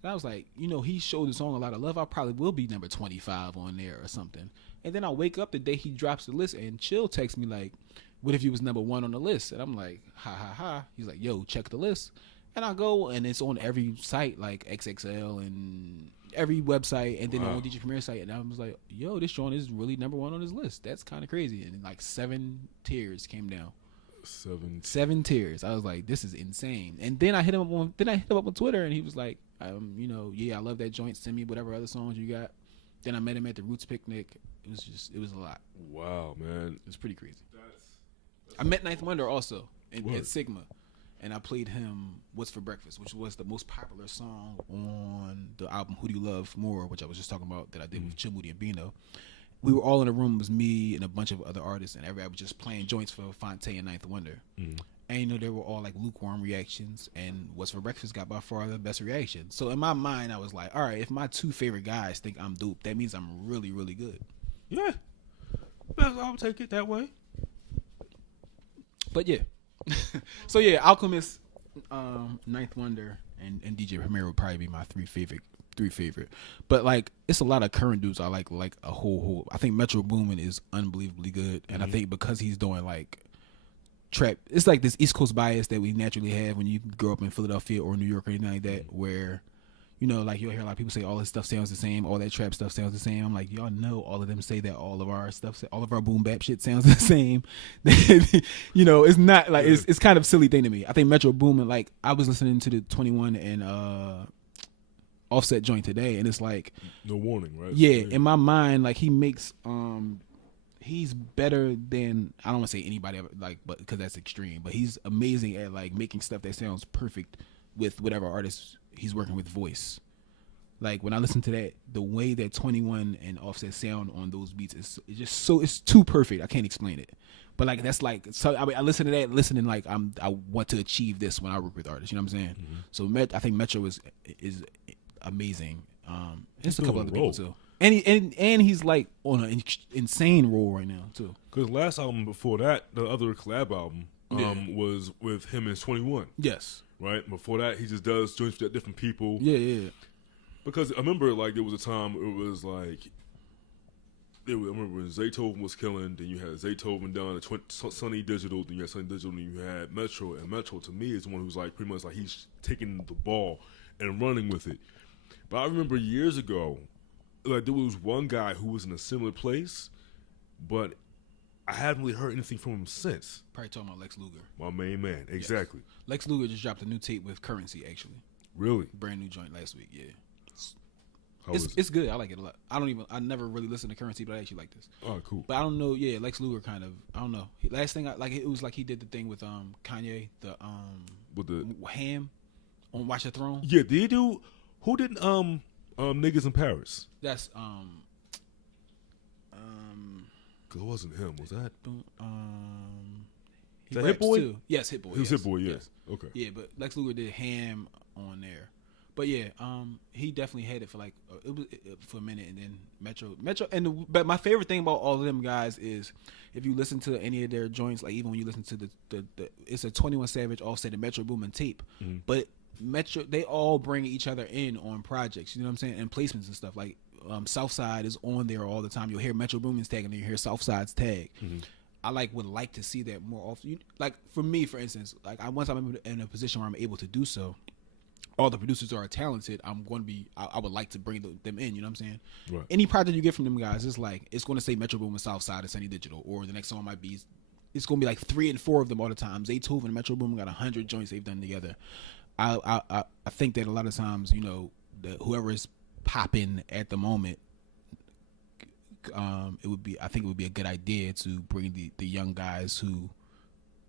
and I was like, he showed the song a lot of love. I probably will be number 25 on there or something. And then I wake up the day he drops the list, and Chill texts me like, "What if you was #1 on the list?" And I'm like, "Ha ha ha!" He's like, "Yo, check the list." And I go, and it's on every site like XXL and every website, and then on DJ Premier site, and I was like, "Yo, this joint is really #1 on his list. That's kind of crazy." And like 7 tears came down. 7 tears. I was like, "This is insane." And then I hit him up on Twitter, and he was like, I love that joint. Send me whatever other songs you got." Then I met him at the Roots picnic. It was a lot. Wow, man, it was pretty crazy. I met Ninth Wonder also at Sigma. And I played him "What's for Breakfast," which was the most popular song on the album "Who Do You Love More," which I was just talking about, that I did with Chill Moody and Bino. We were all in a room. It was me and a bunch of other artists, and everybody was just playing joints for Fonte and Ninth Wonder. And they were all like lukewarm reactions, and "What's for Breakfast" got by far the best reaction. So in my mind, I was like, all right, if my 2 favorite guys think I'm dope, that means I'm really, really good. Yeah, I'll take it that way. But yeah. So yeah, Alchemist, Ninth Wonder, and DJ Premier would probably be my 3 favorite. But like, it's a lot of current dudes I like a whole. I think Metro Boomin is unbelievably good, and I think because he's doing like trap. It's like this East Coast bias that we naturally have when you grow up in Philadelphia or New York or anything like that, where, you know, like you'll hear a lot of people say all this stuff sounds the same, all that trap stuff sounds the same. I'm like, y'all know all of them say that all of our stuff, all of our boom bap shit sounds the same. You know, it's not like it's kind of silly thing to me. I think Metro Boomin, like I was listening to the 21 and Offset joint today, and it's like No Warning, right? Yeah, in my mind, like he makes he's better than, I don't want to say anybody ever, like, but because that's extreme, but he's amazing at like making stuff that sounds perfect with whatever artist he's working with voice. Like when I listen to that, the way that 21 and Offset sound on those beats is just so, it's too perfect. I can't explain it. But like that's like, so I mean, I listen to that, listening like I want to achieve this when I work with artists. You know what I'm saying? Mm-hmm. So I think Metro is amazing. There's a couple other people too. And he's like on an insane roll right now too. Because last album before that, the other collab album, was with him and 21. Yes. Right? Before that, he just does joints with different people. Yeah. Because I remember, like, there was a time it was like, I remember when Zaytoven was killing, then you had Zaytoven down at Sunny Digital, then you had Sunny Digital, then you had Metro. And Metro, to me, is the one who's like, pretty much like he's taking the ball and running with it. But I remember years ago, like, there was one guy who was in a similar place, but I haven't really heard anything from him since. Probably talking about Lex Luger. My main man, exactly. Yes. Lex Luger just dropped a new tape with Currency, actually. Really? Brand new joint last week, yeah. It's good. I like it a lot. I never really listened to Currency, but I actually like this. Oh, cool. But I don't know, Lex Luger kind of, I don't know. Last thing, it was like he did the thing with Kanye, with the Ham on Watch the Throne. Yeah, did he do, who did Niggas in Paris? That's Cause it wasn't him, was that? He that Hit Boy? Too. Yes, Hit Boy. He was Hit Boy, yes. Okay. Yeah, but Lex Luger did Ham on there. But yeah, he definitely had it for like for a minute, and then Metro, but my favorite thing about all of them guys is if you listen to any of their joints, like even when you listen to the it's a 21 Savage, Offset, and Metro Boomin tape, but Metro, they all bring each other in on projects, you know what I'm saying, and placements and stuff. Like Southside is on there all the time. You'll hear Metro Boomin's tag, and then you hear Southside's tag. I would like to see that more often. Like for me, for instance, like once I'm in a position where I'm able to do so, all the producers are talented, I would like to bring them in, you know what I'm saying? Right. Any project you get from them guys, it's like, it's going to say Metro Boomin, Southside, and Sunny Digital, or the next song might be, it's going to be like 3 and 4 of them all the time. Zaytoven and Metro Boomin got 100 joints they've done together. I think that a lot of times, you know, whoever is popping at the moment, I think it would be a good idea to bring the young guys who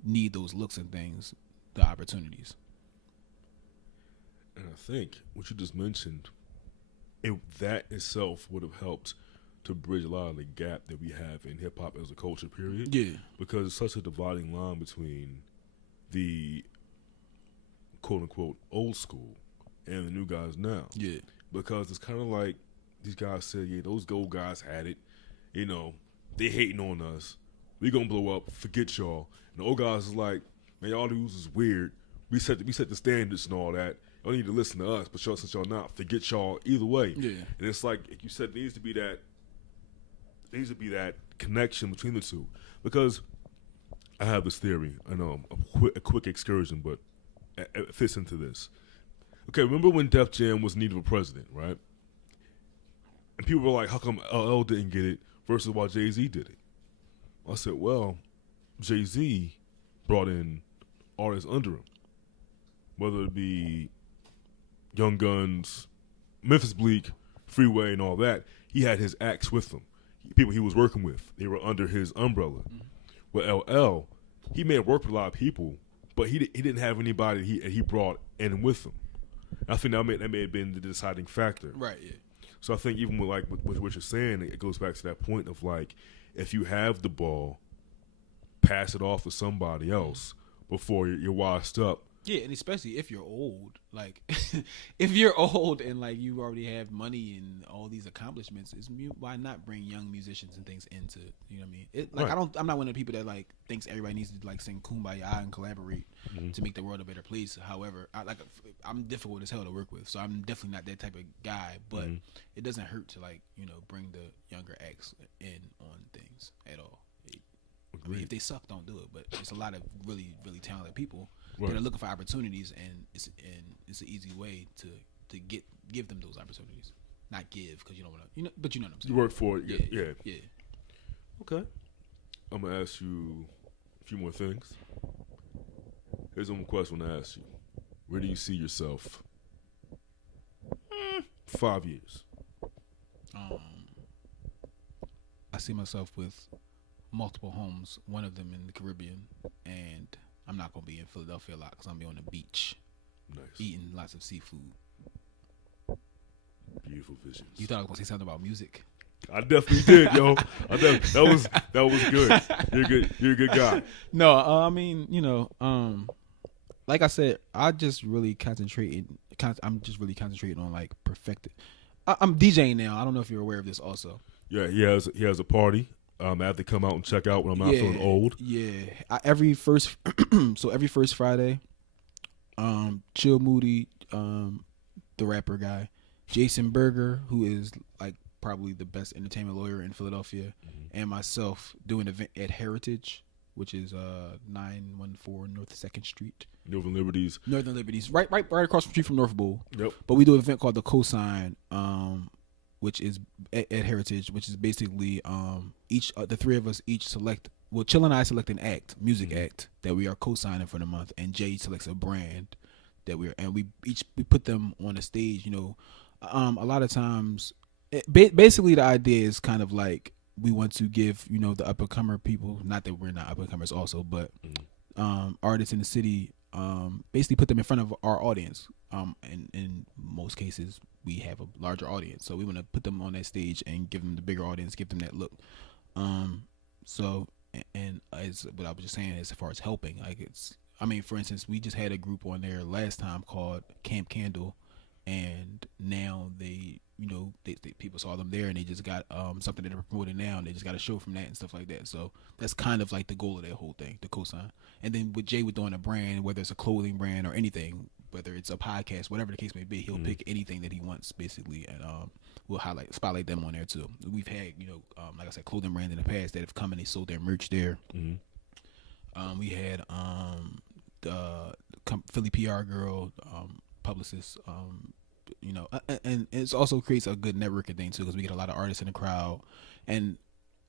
need those looks and things, the opportunities. And I think what you just mentioned, that itself would have helped to bridge a lot of the gap that we have in hip hop as a culture, period. Yeah. Because it's such a dividing line between the quote unquote old school and the new guys now. Yeah. Because it's kind of like these guys said, yeah, those old guys had it. You know, they hating on us. We gonna blow up. Forget y'all. And the old guys is like, man, y'all dudes is weird. We set the standards and all that. Y'all need to listen to us, but since y'all not, forget y'all either way. Yeah. And it's like you said, there needs to be that connection between the two. Because I have this theory. I know a quick excursion, but it fits into this. Okay, remember when Def Jam was in need of a president, right? And people were like, how come LL didn't get it versus why Jay-Z did it? I said, well, Jay-Z brought in artists under him. Whether it be Young Guns, Memphis Bleak, Freeway, and all that, he had his acts with him. People he was working with, they were under his umbrella. With LL, he may have worked with a lot of people, but he didn't have anybody he brought in with him. I think that may have been the deciding factor. Right, yeah. So I think even with what you're saying, it goes back to that point of like, if you have the ball, pass it off to somebody else before you're washed up. Yeah, and especially if you're old, like if you're old and like you already have money and all these accomplishments, why not bring young musicians and things into, you know what I mean? I'm not one of the people that like thinks everybody needs to like sing Kumbaya and collaborate to make the world a better place. However, I'm difficult as hell to work with, so I'm definitely not that type of guy. But it doesn't hurt to like, you know, bring the younger acts in on things at all. I mean, if they suck, don't do it. But it's a lot of really, really talented people Right. that are looking for opportunities, and it's an easy way to give them those opportunities. Not give, because you don't want to, but you know what I'm saying. You work for it. Yeah. Yeah. Okay. I'm gonna ask you a few more things. Here's one question to ask you: where do you see yourself? 5 years. I see myself with multiple homes, one of them in the Caribbean, and I'm not gonna be in Philadelphia a lot because I'm gonna be on the beach, Nice. eating lots of seafood. Beautiful visions. You thought I was gonna say something about music? I definitely did, yo. That was good. You're a good guy. No, I mean, like I said, I'm just really concentrating on like perfecting. I'm DJing now. I don't know if you're aware of this also. Yeah, he has a party. I have to come out and check out when I'm not feeling old. Yeah, every first Friday, Chill Moody, the rapper guy, Jason Berger, who is like probably the best entertainment lawyer in Philadelphia, and myself do an event at Heritage, which is 914 North 2nd Street. Northern Liberties, right across the street from North Bowl. Yep. But we do an event called the Cosign, which is at Heritage, which is basically the three of us each select. Well, Chill and I select an music act that we are co-signing for the month, and Jay selects a brand that we put them on a stage. A lot of times, basically the idea is kind of like we want to give the up and comer people, not that we're not up and comers also, but artists in the city, basically put them in front of our audience. And in most cases, we have a larger audience, so we want to put them on that stage and give them the bigger audience, give them that look. So, and as what I was just saying, as far as helping, for instance, we just had a group on there last time called Camp Candle, and now they people saw them there, and they just got something that they're promoting now, and they just got a show from that and stuff like that. So that's kind of like the goal of that whole thing, the cosign. And then with Jay, with doing a brand, whether it's a clothing brand or anything, whether it's a podcast, whatever the case may be, he'll pick anything that he wants basically, and we'll spotlight them on there too. We've had like I said, clothing brands in the past that have come and they sold their merch there. We had the Philly PR girl, publicist, and it also creates a good networking thing too, because we get a lot of artists in the crowd, and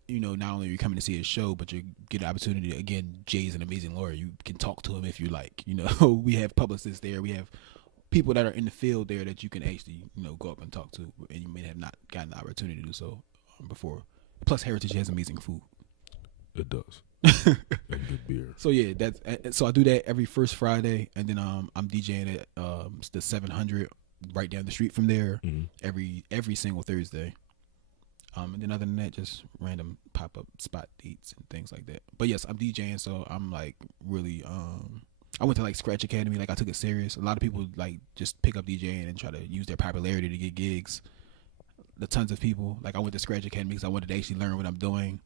not only are you coming to see his show, but you get an opportunity. Again, Jay's an amazing lawyer. You can talk to him if you like. We have publicists there. We have people that are in the field there that you can actually go up and talk to, and you may have not gotten the opportunity to do so before. Plus, Heritage has amazing food. It does. And good beer. So yeah, so I do that every first Friday, and then I'm DJing at the 700 right down the street from there every single Thursday. And then other than that, just random pop-up spot dates and things like that. But yes, I'm DJing, so I'm like really I went to like Scratch Academy, like I took it serious. A lot of people like just pick up DJing and try to use their popularity to get gigs. The tons of people, like I went to Scratch Academy because I wanted to actually learn what I'm doing.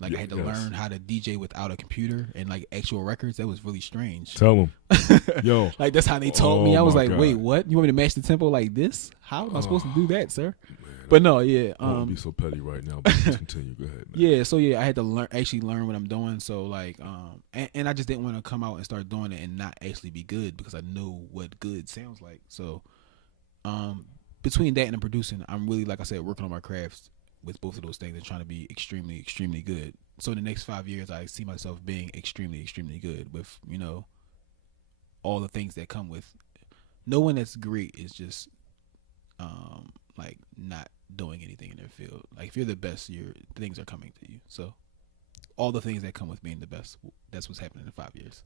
Like I had to learn how to DJ without a computer and like actual records. That was really strange. Tell them, yo. Like that's how they taught me. I was like, God. wait, what? You want me to match the tempo like this? How am I supposed to do that, sir? Man, but no, yeah. I don't be so petty right now. But just continue. Go ahead, man. Yeah, so yeah, I had to actually learn what I'm doing. So like, and I just didn't want to come out and start doing it and not actually be good, because I know what good sounds like. So, between that and the producing, I'm really, like I said, working on my crafts with both of those things and trying to be extremely, extremely good. So in the next 5 years, I see myself being extremely, extremely good with, all the things that come with. No one that's great is just, like not doing anything in their field. Like if you're the best, things are coming to you. So all the things that come with being the best, that's what's happening in 5 years.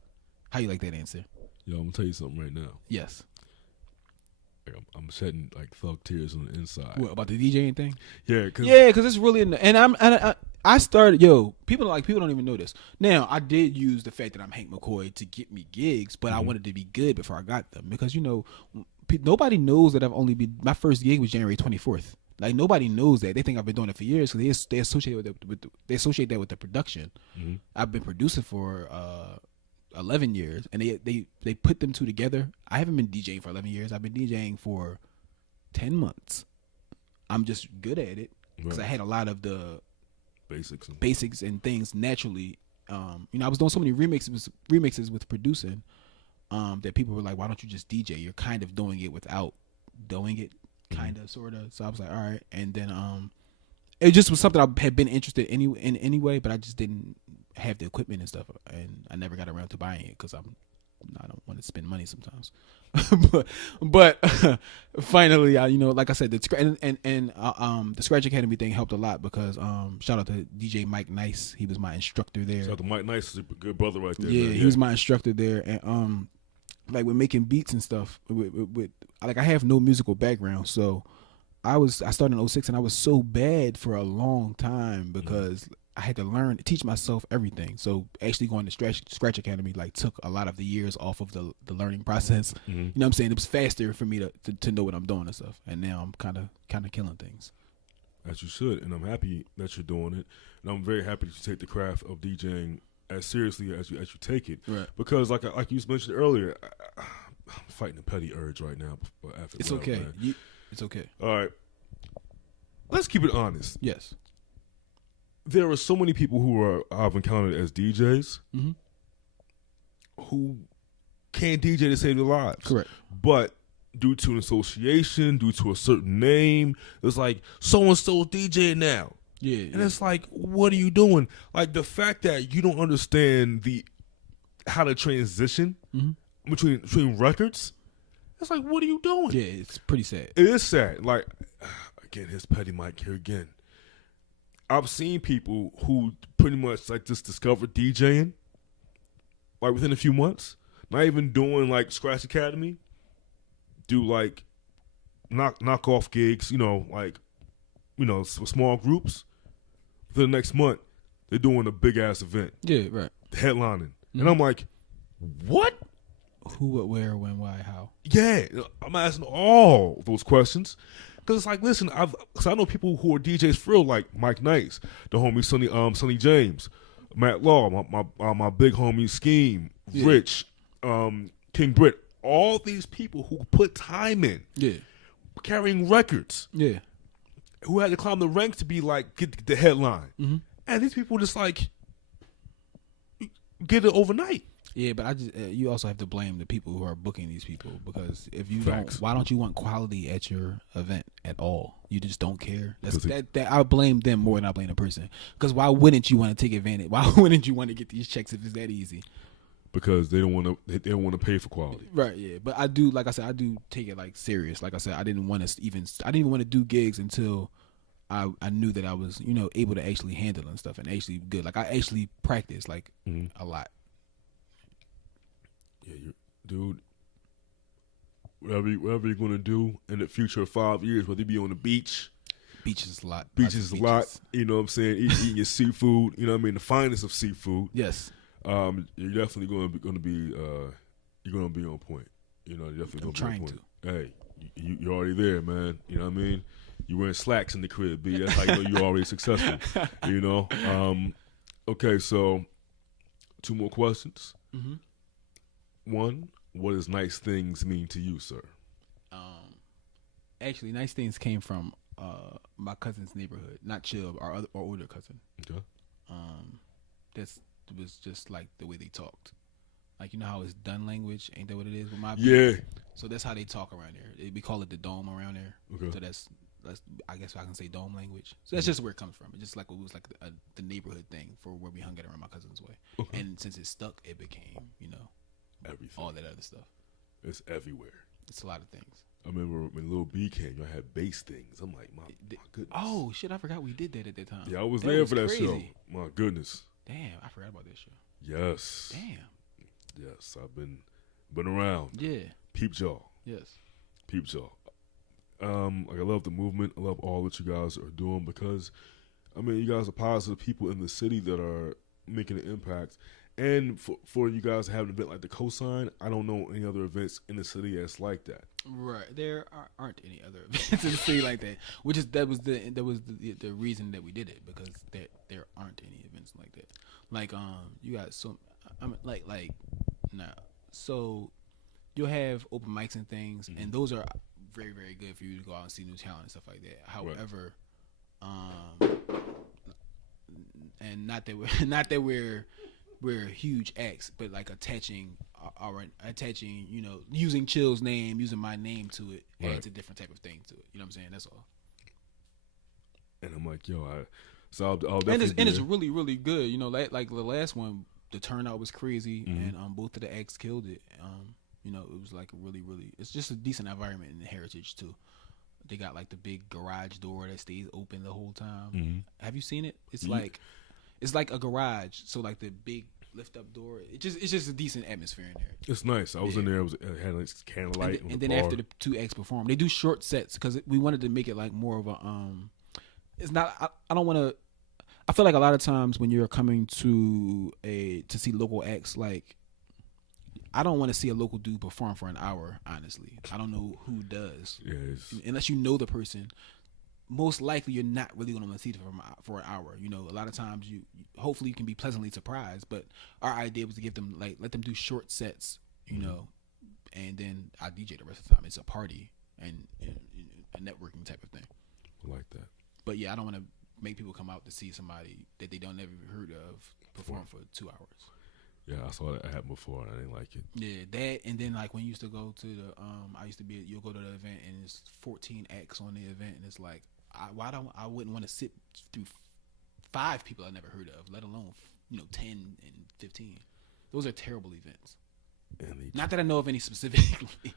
How you like that answer? Yo, I'm gonna tell you something right now. Yes. I'm shedding like thug tears on the inside. What, about the DJing thing? Yeah, because it's really I started. People don't even know this. Now I did use the fact that I'm Hank McCoy to get me gigs, but I wanted to be good before I got them, because nobody knows that I've only been. My first gig was January 24th. Like nobody knows that. They think I've been doing it for years because they associate they associate that with the production. I've been producing for 11 years, and they put them two together. I haven't been DJing for 11 years. I've been DJing for 10 months. I'm just good at it because I had a lot of the basics and things naturally. I was doing so many remixes with producing that people were like, why don't you just DJ? You're kind of doing it without doing it, kind of, sort of. So I was like, all right. And then it just was something I had been interested in anyway, but I just didn't have the equipment and stuff, and I never got around to buying it because I don't want to spend money sometimes. but finally, like I said, the Scratch Academy thing helped a lot because shout out to DJ Mike Nice. He was my instructor there. Shout out to Mike Nice, is a good brother right there. Yeah, he was my instructor there, and like with making beats and stuff. With like I have no musical background, so I started in 06 and I was so bad for a long time because I had to teach myself everything. So actually going to Scratch Academy like took a lot of the years off of the learning process. You know what I'm saying? It was faster for me to know what I'm doing and stuff. And now I'm kind of killing things. As you should, and I'm happy that you're doing it. And I'm very happy that you take the craft of DJing as seriously as you take it. Right. Because like you mentioned earlier, I'm fighting a petty urge right now. It's okay. It's okay. All right. Let's keep it honest. Yes. There are so many people who I've encountered as DJs who can't DJ to save their lives. Correct. But due to an association, due to a certain name, it's like, so-and-so DJing now. Yeah. And it's like, what are you doing? Like the fact that you don't understand how to transition between records, it's like, what are you doing? Yeah, it's pretty sad. It is sad. Like, again, here's Petty Mike here again. I've seen people who pretty much like just discovered DJing like within a few months, not even doing like Scratch Academy, do like knock off gigs, small groups. For the next month, they're doing a big ass event. Yeah, right. Headlining. And I'm like, what? Who, what, where, when, why, how? Yeah, I'm asking all those questions. Because it's like, listen, cause I know people who are DJs for real, like Mike Nice, the homie Sonny James, Matt Law, my big homie Scheme, Rich, King Britt, all these people who put time in, carrying records, who had to climb the ranks to be like get the headline, and these people just like get it overnight. Yeah, but you also have to blame the people who are booking these people because if you Facts. why don't you want quality at your event at all? You just don't care. I blame them more than I blame the person. Because why wouldn't you want to take advantage? Why wouldn't you want to get these checks if it's that easy? Because they don't want to pay for quality. Right. Yeah. But I do, like I said, I do take it like serious. Like I said, I didn't want to want to do gigs until I knew that I was able to actually handle and stuff and actually good. Like I actually practiced like a lot. Yeah, dude. Whatever you're gonna do in the future of 5 years, whether you be on the beach, beaches a lot. Beaches a lot. You know what I'm saying? Eating your seafood. You know what I mean? The finest of seafood. Yes. You're definitely gonna be you're gonna be on point. You're definitely gonna be on point. Hey, you're already there, man. You know what I mean? You wearing slacks in the crib, B. That's how you know you're already successful. Okay, so 2 more questions. One, what does nice things mean to you, sir? Actually, nice things came from my cousin's neighborhood, not Chill, our older cousin. Okay. That was just like the way they talked. Like how it's done language, ain't that what it is with my Yeah. people? So that's how they talk around there. We call it the dome around there. Okay. So that's I guess I can say dome language. So that's just where it comes from. It's just like it was like the neighborhood thing for where we hung it around my cousin's way. Okay. And since it stuck, it became everything, all that other stuff. It's everywhere. It's a lot of things. I remember when Lil B came, y'all had bass things. I'm like, my goodness. Oh shit, I forgot we did that at that time. Yeah, I was there for that show. My goodness. Damn, I forgot about that show. Yes. Damn. Yes, I've been around. Yeah. Peeped y'all. Yes. Peeped y'all. Like I love the movement. I love all that you guys are doing because, you guys are positive people in the city that are making an impact. And for you guys to have an event like the Cosign, I don't know any other events in the city that's like that. Right, there aren't any other events in the city like that. That was the reason that we did it because there aren't any events like that. Like you got so you'll have open mics and things, and those are very, very good for you to go out and see new talent and stuff like that. However, and not that we're huge acts, but like attaching using Chill's name, using my name to it adds a different type of thing to it. You know what I'm saying? That's all. And I'm like, yo, I'll definitely. And it's really, really good. You know, like the last one, the turnout was crazy, and both of the acts killed it. You know, it was like really, really. It's just a decent environment in the Heritage too. They got like the big garage door that stays open the whole time. Have you seen it? It's like a garage. So like the big lift up door. It's just a decent atmosphere in there. It's nice. I was in there. It had like candlelight. And then after the two acts perform, they do short sets because we wanted to make it like more of a. It's not. I don't want to. I feel like a lot of times when you're coming to see local acts, like I don't want to see a local dude perform for an hour. Honestly, I don't know who does. Yes. Unless you know the person, most likely you're not really going to want to see them for an hour. You know, a lot of times hopefully you can be pleasantly surprised. But our idea was to give them let them do short sets. You know, and then I DJ the rest of the time. It's a party and a networking type of thing. I like that. But yeah, I don't want to make people come out to see somebody that they don't never heard of perform for 2 hours. Yeah, I saw that happen before and I didn't like it. Yeah, that, and then like when you used to go to you'll go to the event and it's 14 acts on the event and it's like I wouldn't want to sit through 5 people I never heard of, let alone 10 and 15. Those are terrible events. Not that I know of any specifically,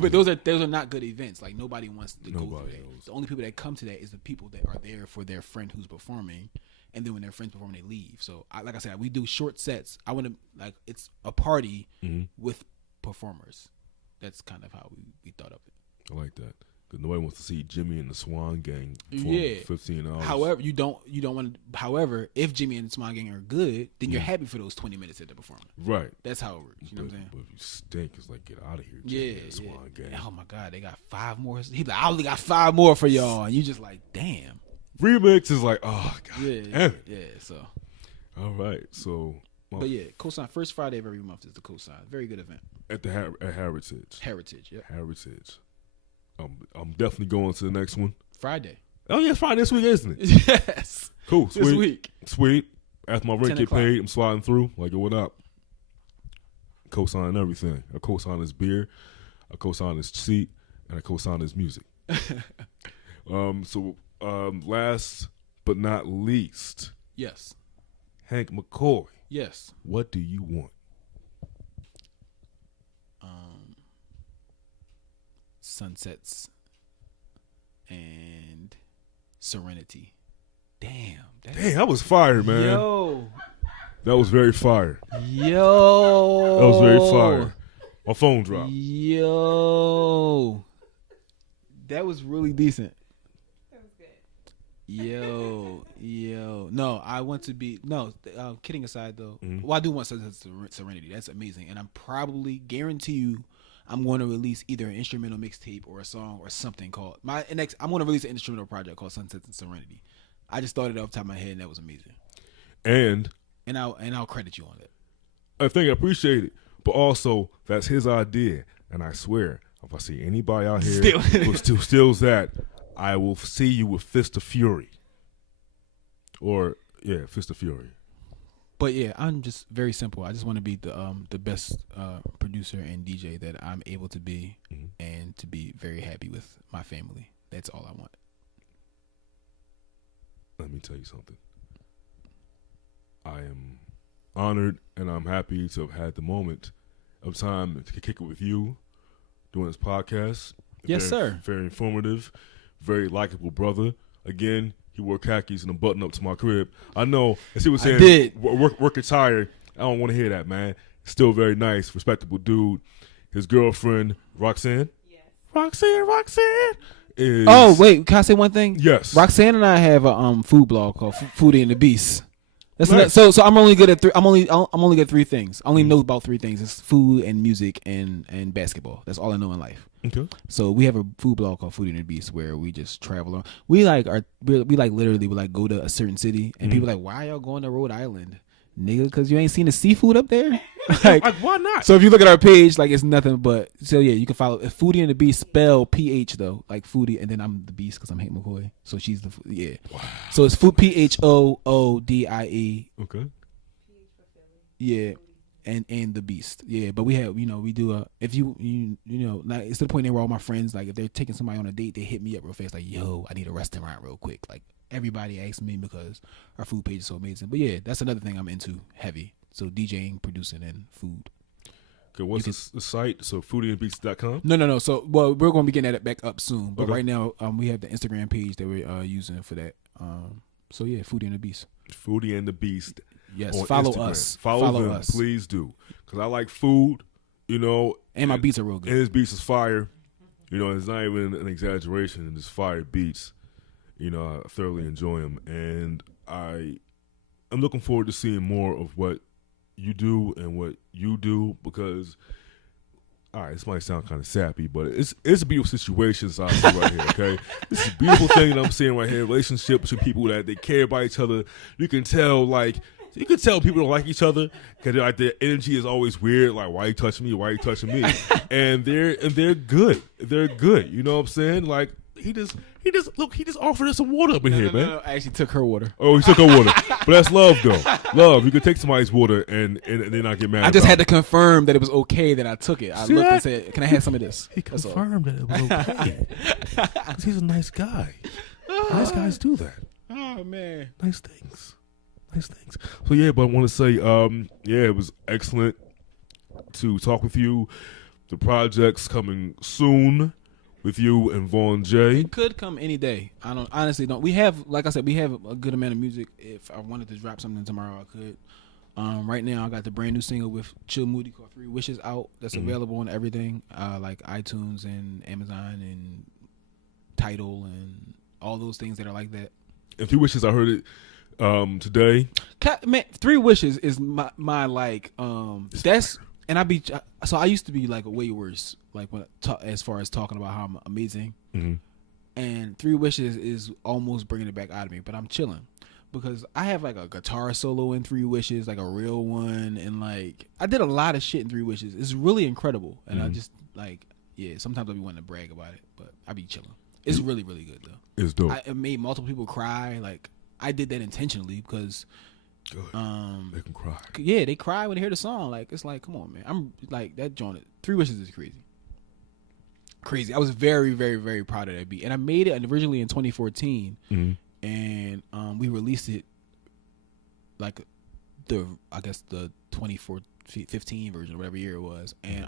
but those are not good events. Like nobody wants to go through that. The only people that come to that is the people that are there for their friend who's performing, and then when their friends perform, they leave. So like I said, we do short sets. I want to it's a party with performers. That's kind of how we thought of it. I like that. Because nobody wants to see Jimmy and the Swan Gang for 15 hours. However, you don't want to. However, if Jimmy and the Swan Gang are good, then you're happy for those 20 minutes that they're performing. Right. That's how it works. You know what I'm saying? But if you stink, it's like, get out of here, Jimmy and the Swan Gang. Oh my God, they got 5 more. He's like, I only got 5 more for y'all, and you just like, damn. Remix is like, oh God. Yeah. So. All right. So. But yeah, Cosign, first Friday of every month is the Cosign. Very good event. At Heritage. Heritage. Yeah. Heritage. I'm definitely going to the next one. Friday. Oh yeah, it's Friday this week, isn't it? Yes. Cool. Sweet. This week. Sweet. After my rent get 10 o'clock. paid, I'm sliding through. Like, what up? Co-sign everything. I co-sign his beer, I co-sign his seat, and I co-sign his music. So last but not least. Yes. Hank McCoy. Yes. What do you want? Sunsets and Serenity. Damn, that was fire, man. Yo. That was very fire. Yo. That was very fire. My phone dropped. Yo. That was really decent. That was good. Yo. No, I want to be kidding aside though. Well, I do want Sunsets Serenity. That's amazing, and I'm probably guarantee you I'm going to release either an instrumental mixtape or a song or something called I'm going to release an instrumental project called Sunsets and Serenity. I just thought it off the top of my head and that was amazing. And I'll credit you on it. I think I appreciate it, but also that's his idea, and I swear if I see anybody out here who steals that, I will see you with Fist of Fury. Fist of Fury. But yeah, I'm just very simple. I just want to be the best producer and DJ that I'm able to be, and to be very happy with my family. That's all I want. Let me tell you something. I am honored and I'm happy to have had the moment of time to kick it with you doing this podcast. Yes, sir. Very informative, very likable brother. Again, he wore khakis and a button up to my crib. I know. As he was saying, I did. Work tired. I don't want to hear that, man. Still very nice, respectable dude. His girlfriend, Roxanne. Yes. Roxanne is. Oh wait, can I say one thing? Yes. Roxanne and I have a food blog called Foodie and the Beast. That's Nice. so I'm only good at I'm only good at 3 things. I only know about 3 things. It's food and music and basketball. That's all I know in life. Okay. So we have a food blog called Foodie and the Beast where we just travel around. We literally go to a certain city and people are like, why are y'all going to Rhode Island? nigga, because you ain't seen the seafood up there. Like, why not? So if you look at our page, like it's nothing but. So yeah, you can follow Foodie and the Beast. Spell PH though, like Foodie, and then I'm the Beast because I'm Hank McCoy. So she's the Wow. So it's food PHOODIE. Okay. Yeah. And the Beast, yeah. But we have, we do if you know, like it's to the point there where all my friends, like if they're taking somebody on a date, they hit me up real fast, like, yo, I need a restaurant real quick. Like everybody asks me because our food page is so amazing. But yeah, that's another thing I'm into heavy. So DJing, producing, and food. Okay, what's the site? So foodieandbeats.com? No. So we're going to be getting that back up soon. But okay. Right now, we have the Instagram page that we're using for that. So yeah, Foodie and the Beast. Foodie and the Beast. Yes, on follow Instagram. us. Follow them, us. please do. Because I like food, And my beats are real good. And his beats is fire. It's not even an exaggeration. It's fire beats. I thoroughly enjoy them. And I'm looking forward to seeing more of what you do and what you do because, all right, this might sound kind of sappy, but it's a beautiful situation I see right here, okay? This is a beautiful thing that I'm seeing right here, relationships with people that they care about each other. You can tell, people don't like each other because like their energy is always weird. Like, why you touching me? Why you touching me? and they're good. They're good. You know what I'm saying? Like he just offered us some water up in here, man. No, I actually took her water. Oh, he took her water, but that's love though. Love. You could take somebody's water and they not get mad. I just had to confirm that it was okay that I took it. I looked and said, "Can I have some of this?" He confirmed that it was okay because he's a nice guy. Nice guys do that. Oh man, nice things. So yeah, but I want to say, it was excellent to talk with you. The project's coming soon with you and Vaughn J. It could come any day. I honestly don't. We have, like I said, we have a good amount of music. If I wanted to drop something tomorrow, I could. Right now, I got the brand new single with Chill Moody called 3 Wishes out. That's available on everything, like iTunes and Amazon and Tidal and all those things that are like that. And 3 Wishes, I heard it today. Man, 3 Wishes is my like that's, and I used to be like way worse, like as far as talking about how I'm amazing, and 3 Wishes is almost bringing it back out of me, but I'm chilling because I have like a guitar solo in 3 Wishes, like a real one, and like I did a lot of shit in 3 Wishes. It's really incredible, and I just like, sometimes I be wanting to brag about it, but I be chilling. It's really, really good though. It's dope. It made multiple people cry. Like I did that intentionally because good. They can cry. Yeah, they cry when they hear the song. Like it's like, come on, man. I'm like that joint. 3 Wishes is crazy. I was very, very, very proud of that beat, and I made it originally in 2014, and we released it like the 2015 version, or whatever year it was, and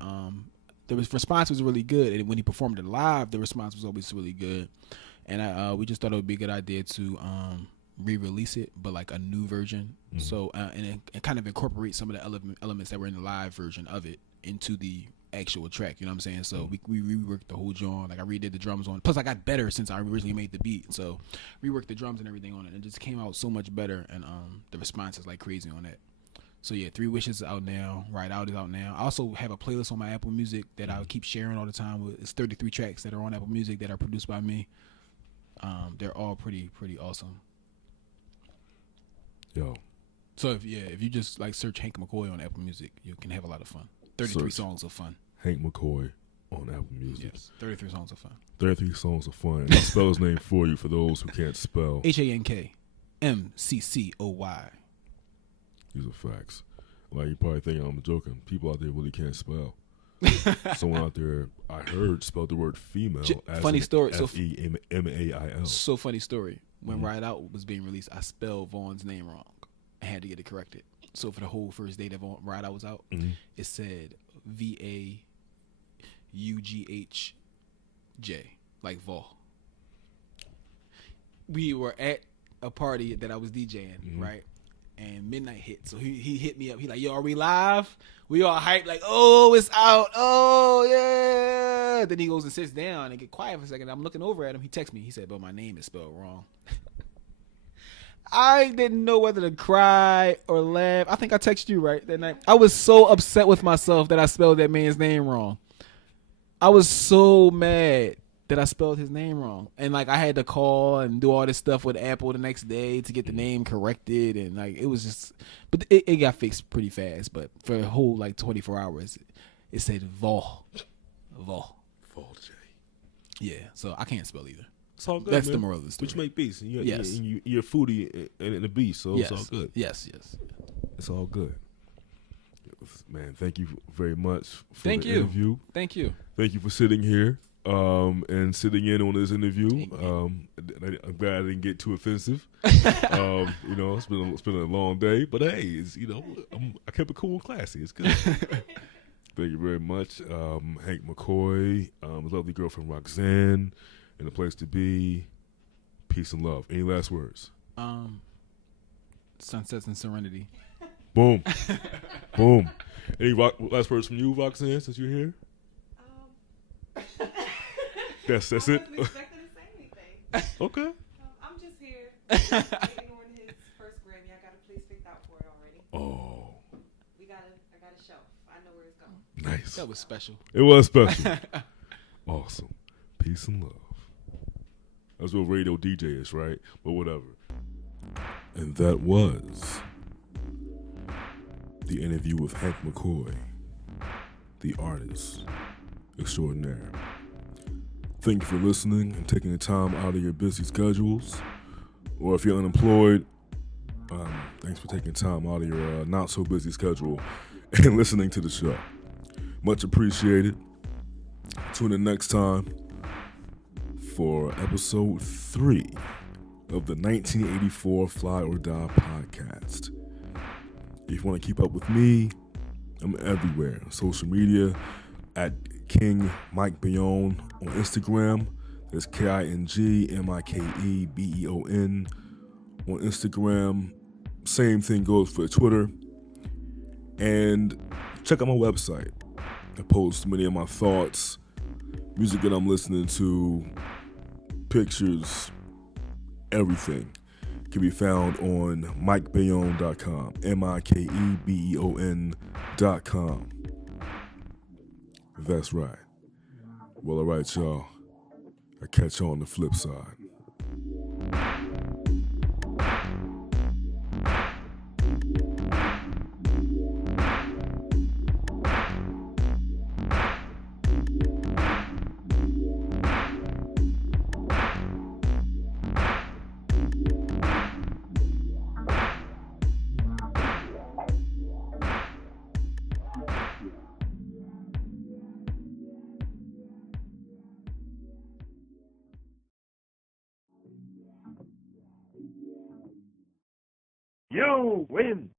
the response was really good. And when he performed it live, the response was always really good, and we just thought it would be a good idea to re-release it, but like a new version. So and kind of incorporate some of the elements that were in the live version of it into the actual track. You know what I'm saying? So we reworked the whole joint. Like I redid the drums on it. Plus I got better since I originally made the beat. So reworked the drums and everything on it. And it just came out so much better. And the response is like crazy on that. So yeah, 3 Wishes is out now. Ride Out is out now. I also have a playlist on my Apple Music that I keep sharing all the time. It's 33 tracks that are on Apple Music that are produced by me. They're all pretty awesome. Yo. So if you just like search Hank McCoy on Apple Music, you can have a lot of fun. 33 songs of fun. Hank McCoy on Apple Music. Yes, 33 songs of fun. 33 songs of fun. And I'll spell his name for you for those who can't spell. HankMccoy. These are facts. Like, you probably think I'm joking. People out there really can't spell. Someone out there, I heard, spelled the word female as funny story. F-E-M-A-I-L. So funny story. When Ride Out was being released, I spelled Vaughn's name wrong. I had to get it corrected. So for the whole first day that Ride Out was out, it said VAUGHJ, like Vol. We were at a party that I was DJing, right? And midnight hit. So he hit me up. He like, yo, are we live? We all hyped like, oh, it's out. Oh, yeah. Then he goes and sits down and get quiet for a second. I'm looking over at him. He texts me. He said, but my name is spelled wrong. I didn't know whether to cry or laugh. I think I texted you right that night. I was so upset with myself that I spelled that man's name wrong. I was so mad. that I spelled his name wrong, and like I had to call and do all this stuff with Apple the next day to get the name corrected, and like it was just, but it got fixed pretty fast. But for a whole like 24 hours, it said Vol. Vol J. Yeah, so I can't spell either. It's all good. That's man. the moral of the story. But you make beats, and Yes. you're a foodie and a beast, so Yes. it's all good. Yes. It's all good. Man, thank you very much for Thank the you. interview. Thank you. Thank you for sitting here and sitting in on this interview. I'm glad I didn't get too offensive. You know, it's been a long day, but hey, it's, you know, I kept it cool and classy. It's good. Thank you very much, Hank McCoy, lovely girlfriend Roxanne, and a place to be. Peace and love. Any last words? Sunsets and serenity. Boom, boom. Any last words from you, Roxanne, since you're here? That's I it. wasn't expecting to say anything. Okay. I'm just here waiting on his first Grammy. I got a place picked out for it already. Oh, I got a shelf. I know where it's going. nice. That was special. It was special. Awesome. Peace and love. That's what radio DJ is, right? But whatever. And that was the interview with Hank McCoy, the artist extraordinaire. Thank you for listening and taking the time out of your busy schedules. Or if you're unemployed, thanks for taking time out of your not so busy schedule and listening to the show. Much appreciated. Tune in next time for episode 3 of the 1984 Fly or Die podcast. If you want to keep up with me, I'm everywhere. Social media at King Mike Beon on Instagram. That's KingMikebeon on Instagram. Same thing goes for Twitter. And check out my website. I post many of my thoughts, music that I'm listening to, pictures, everything can be found on MikeBeon.com. MikeBeon.com. That's right. Well, all right, y'all. I'll catch you on the flip side. You win.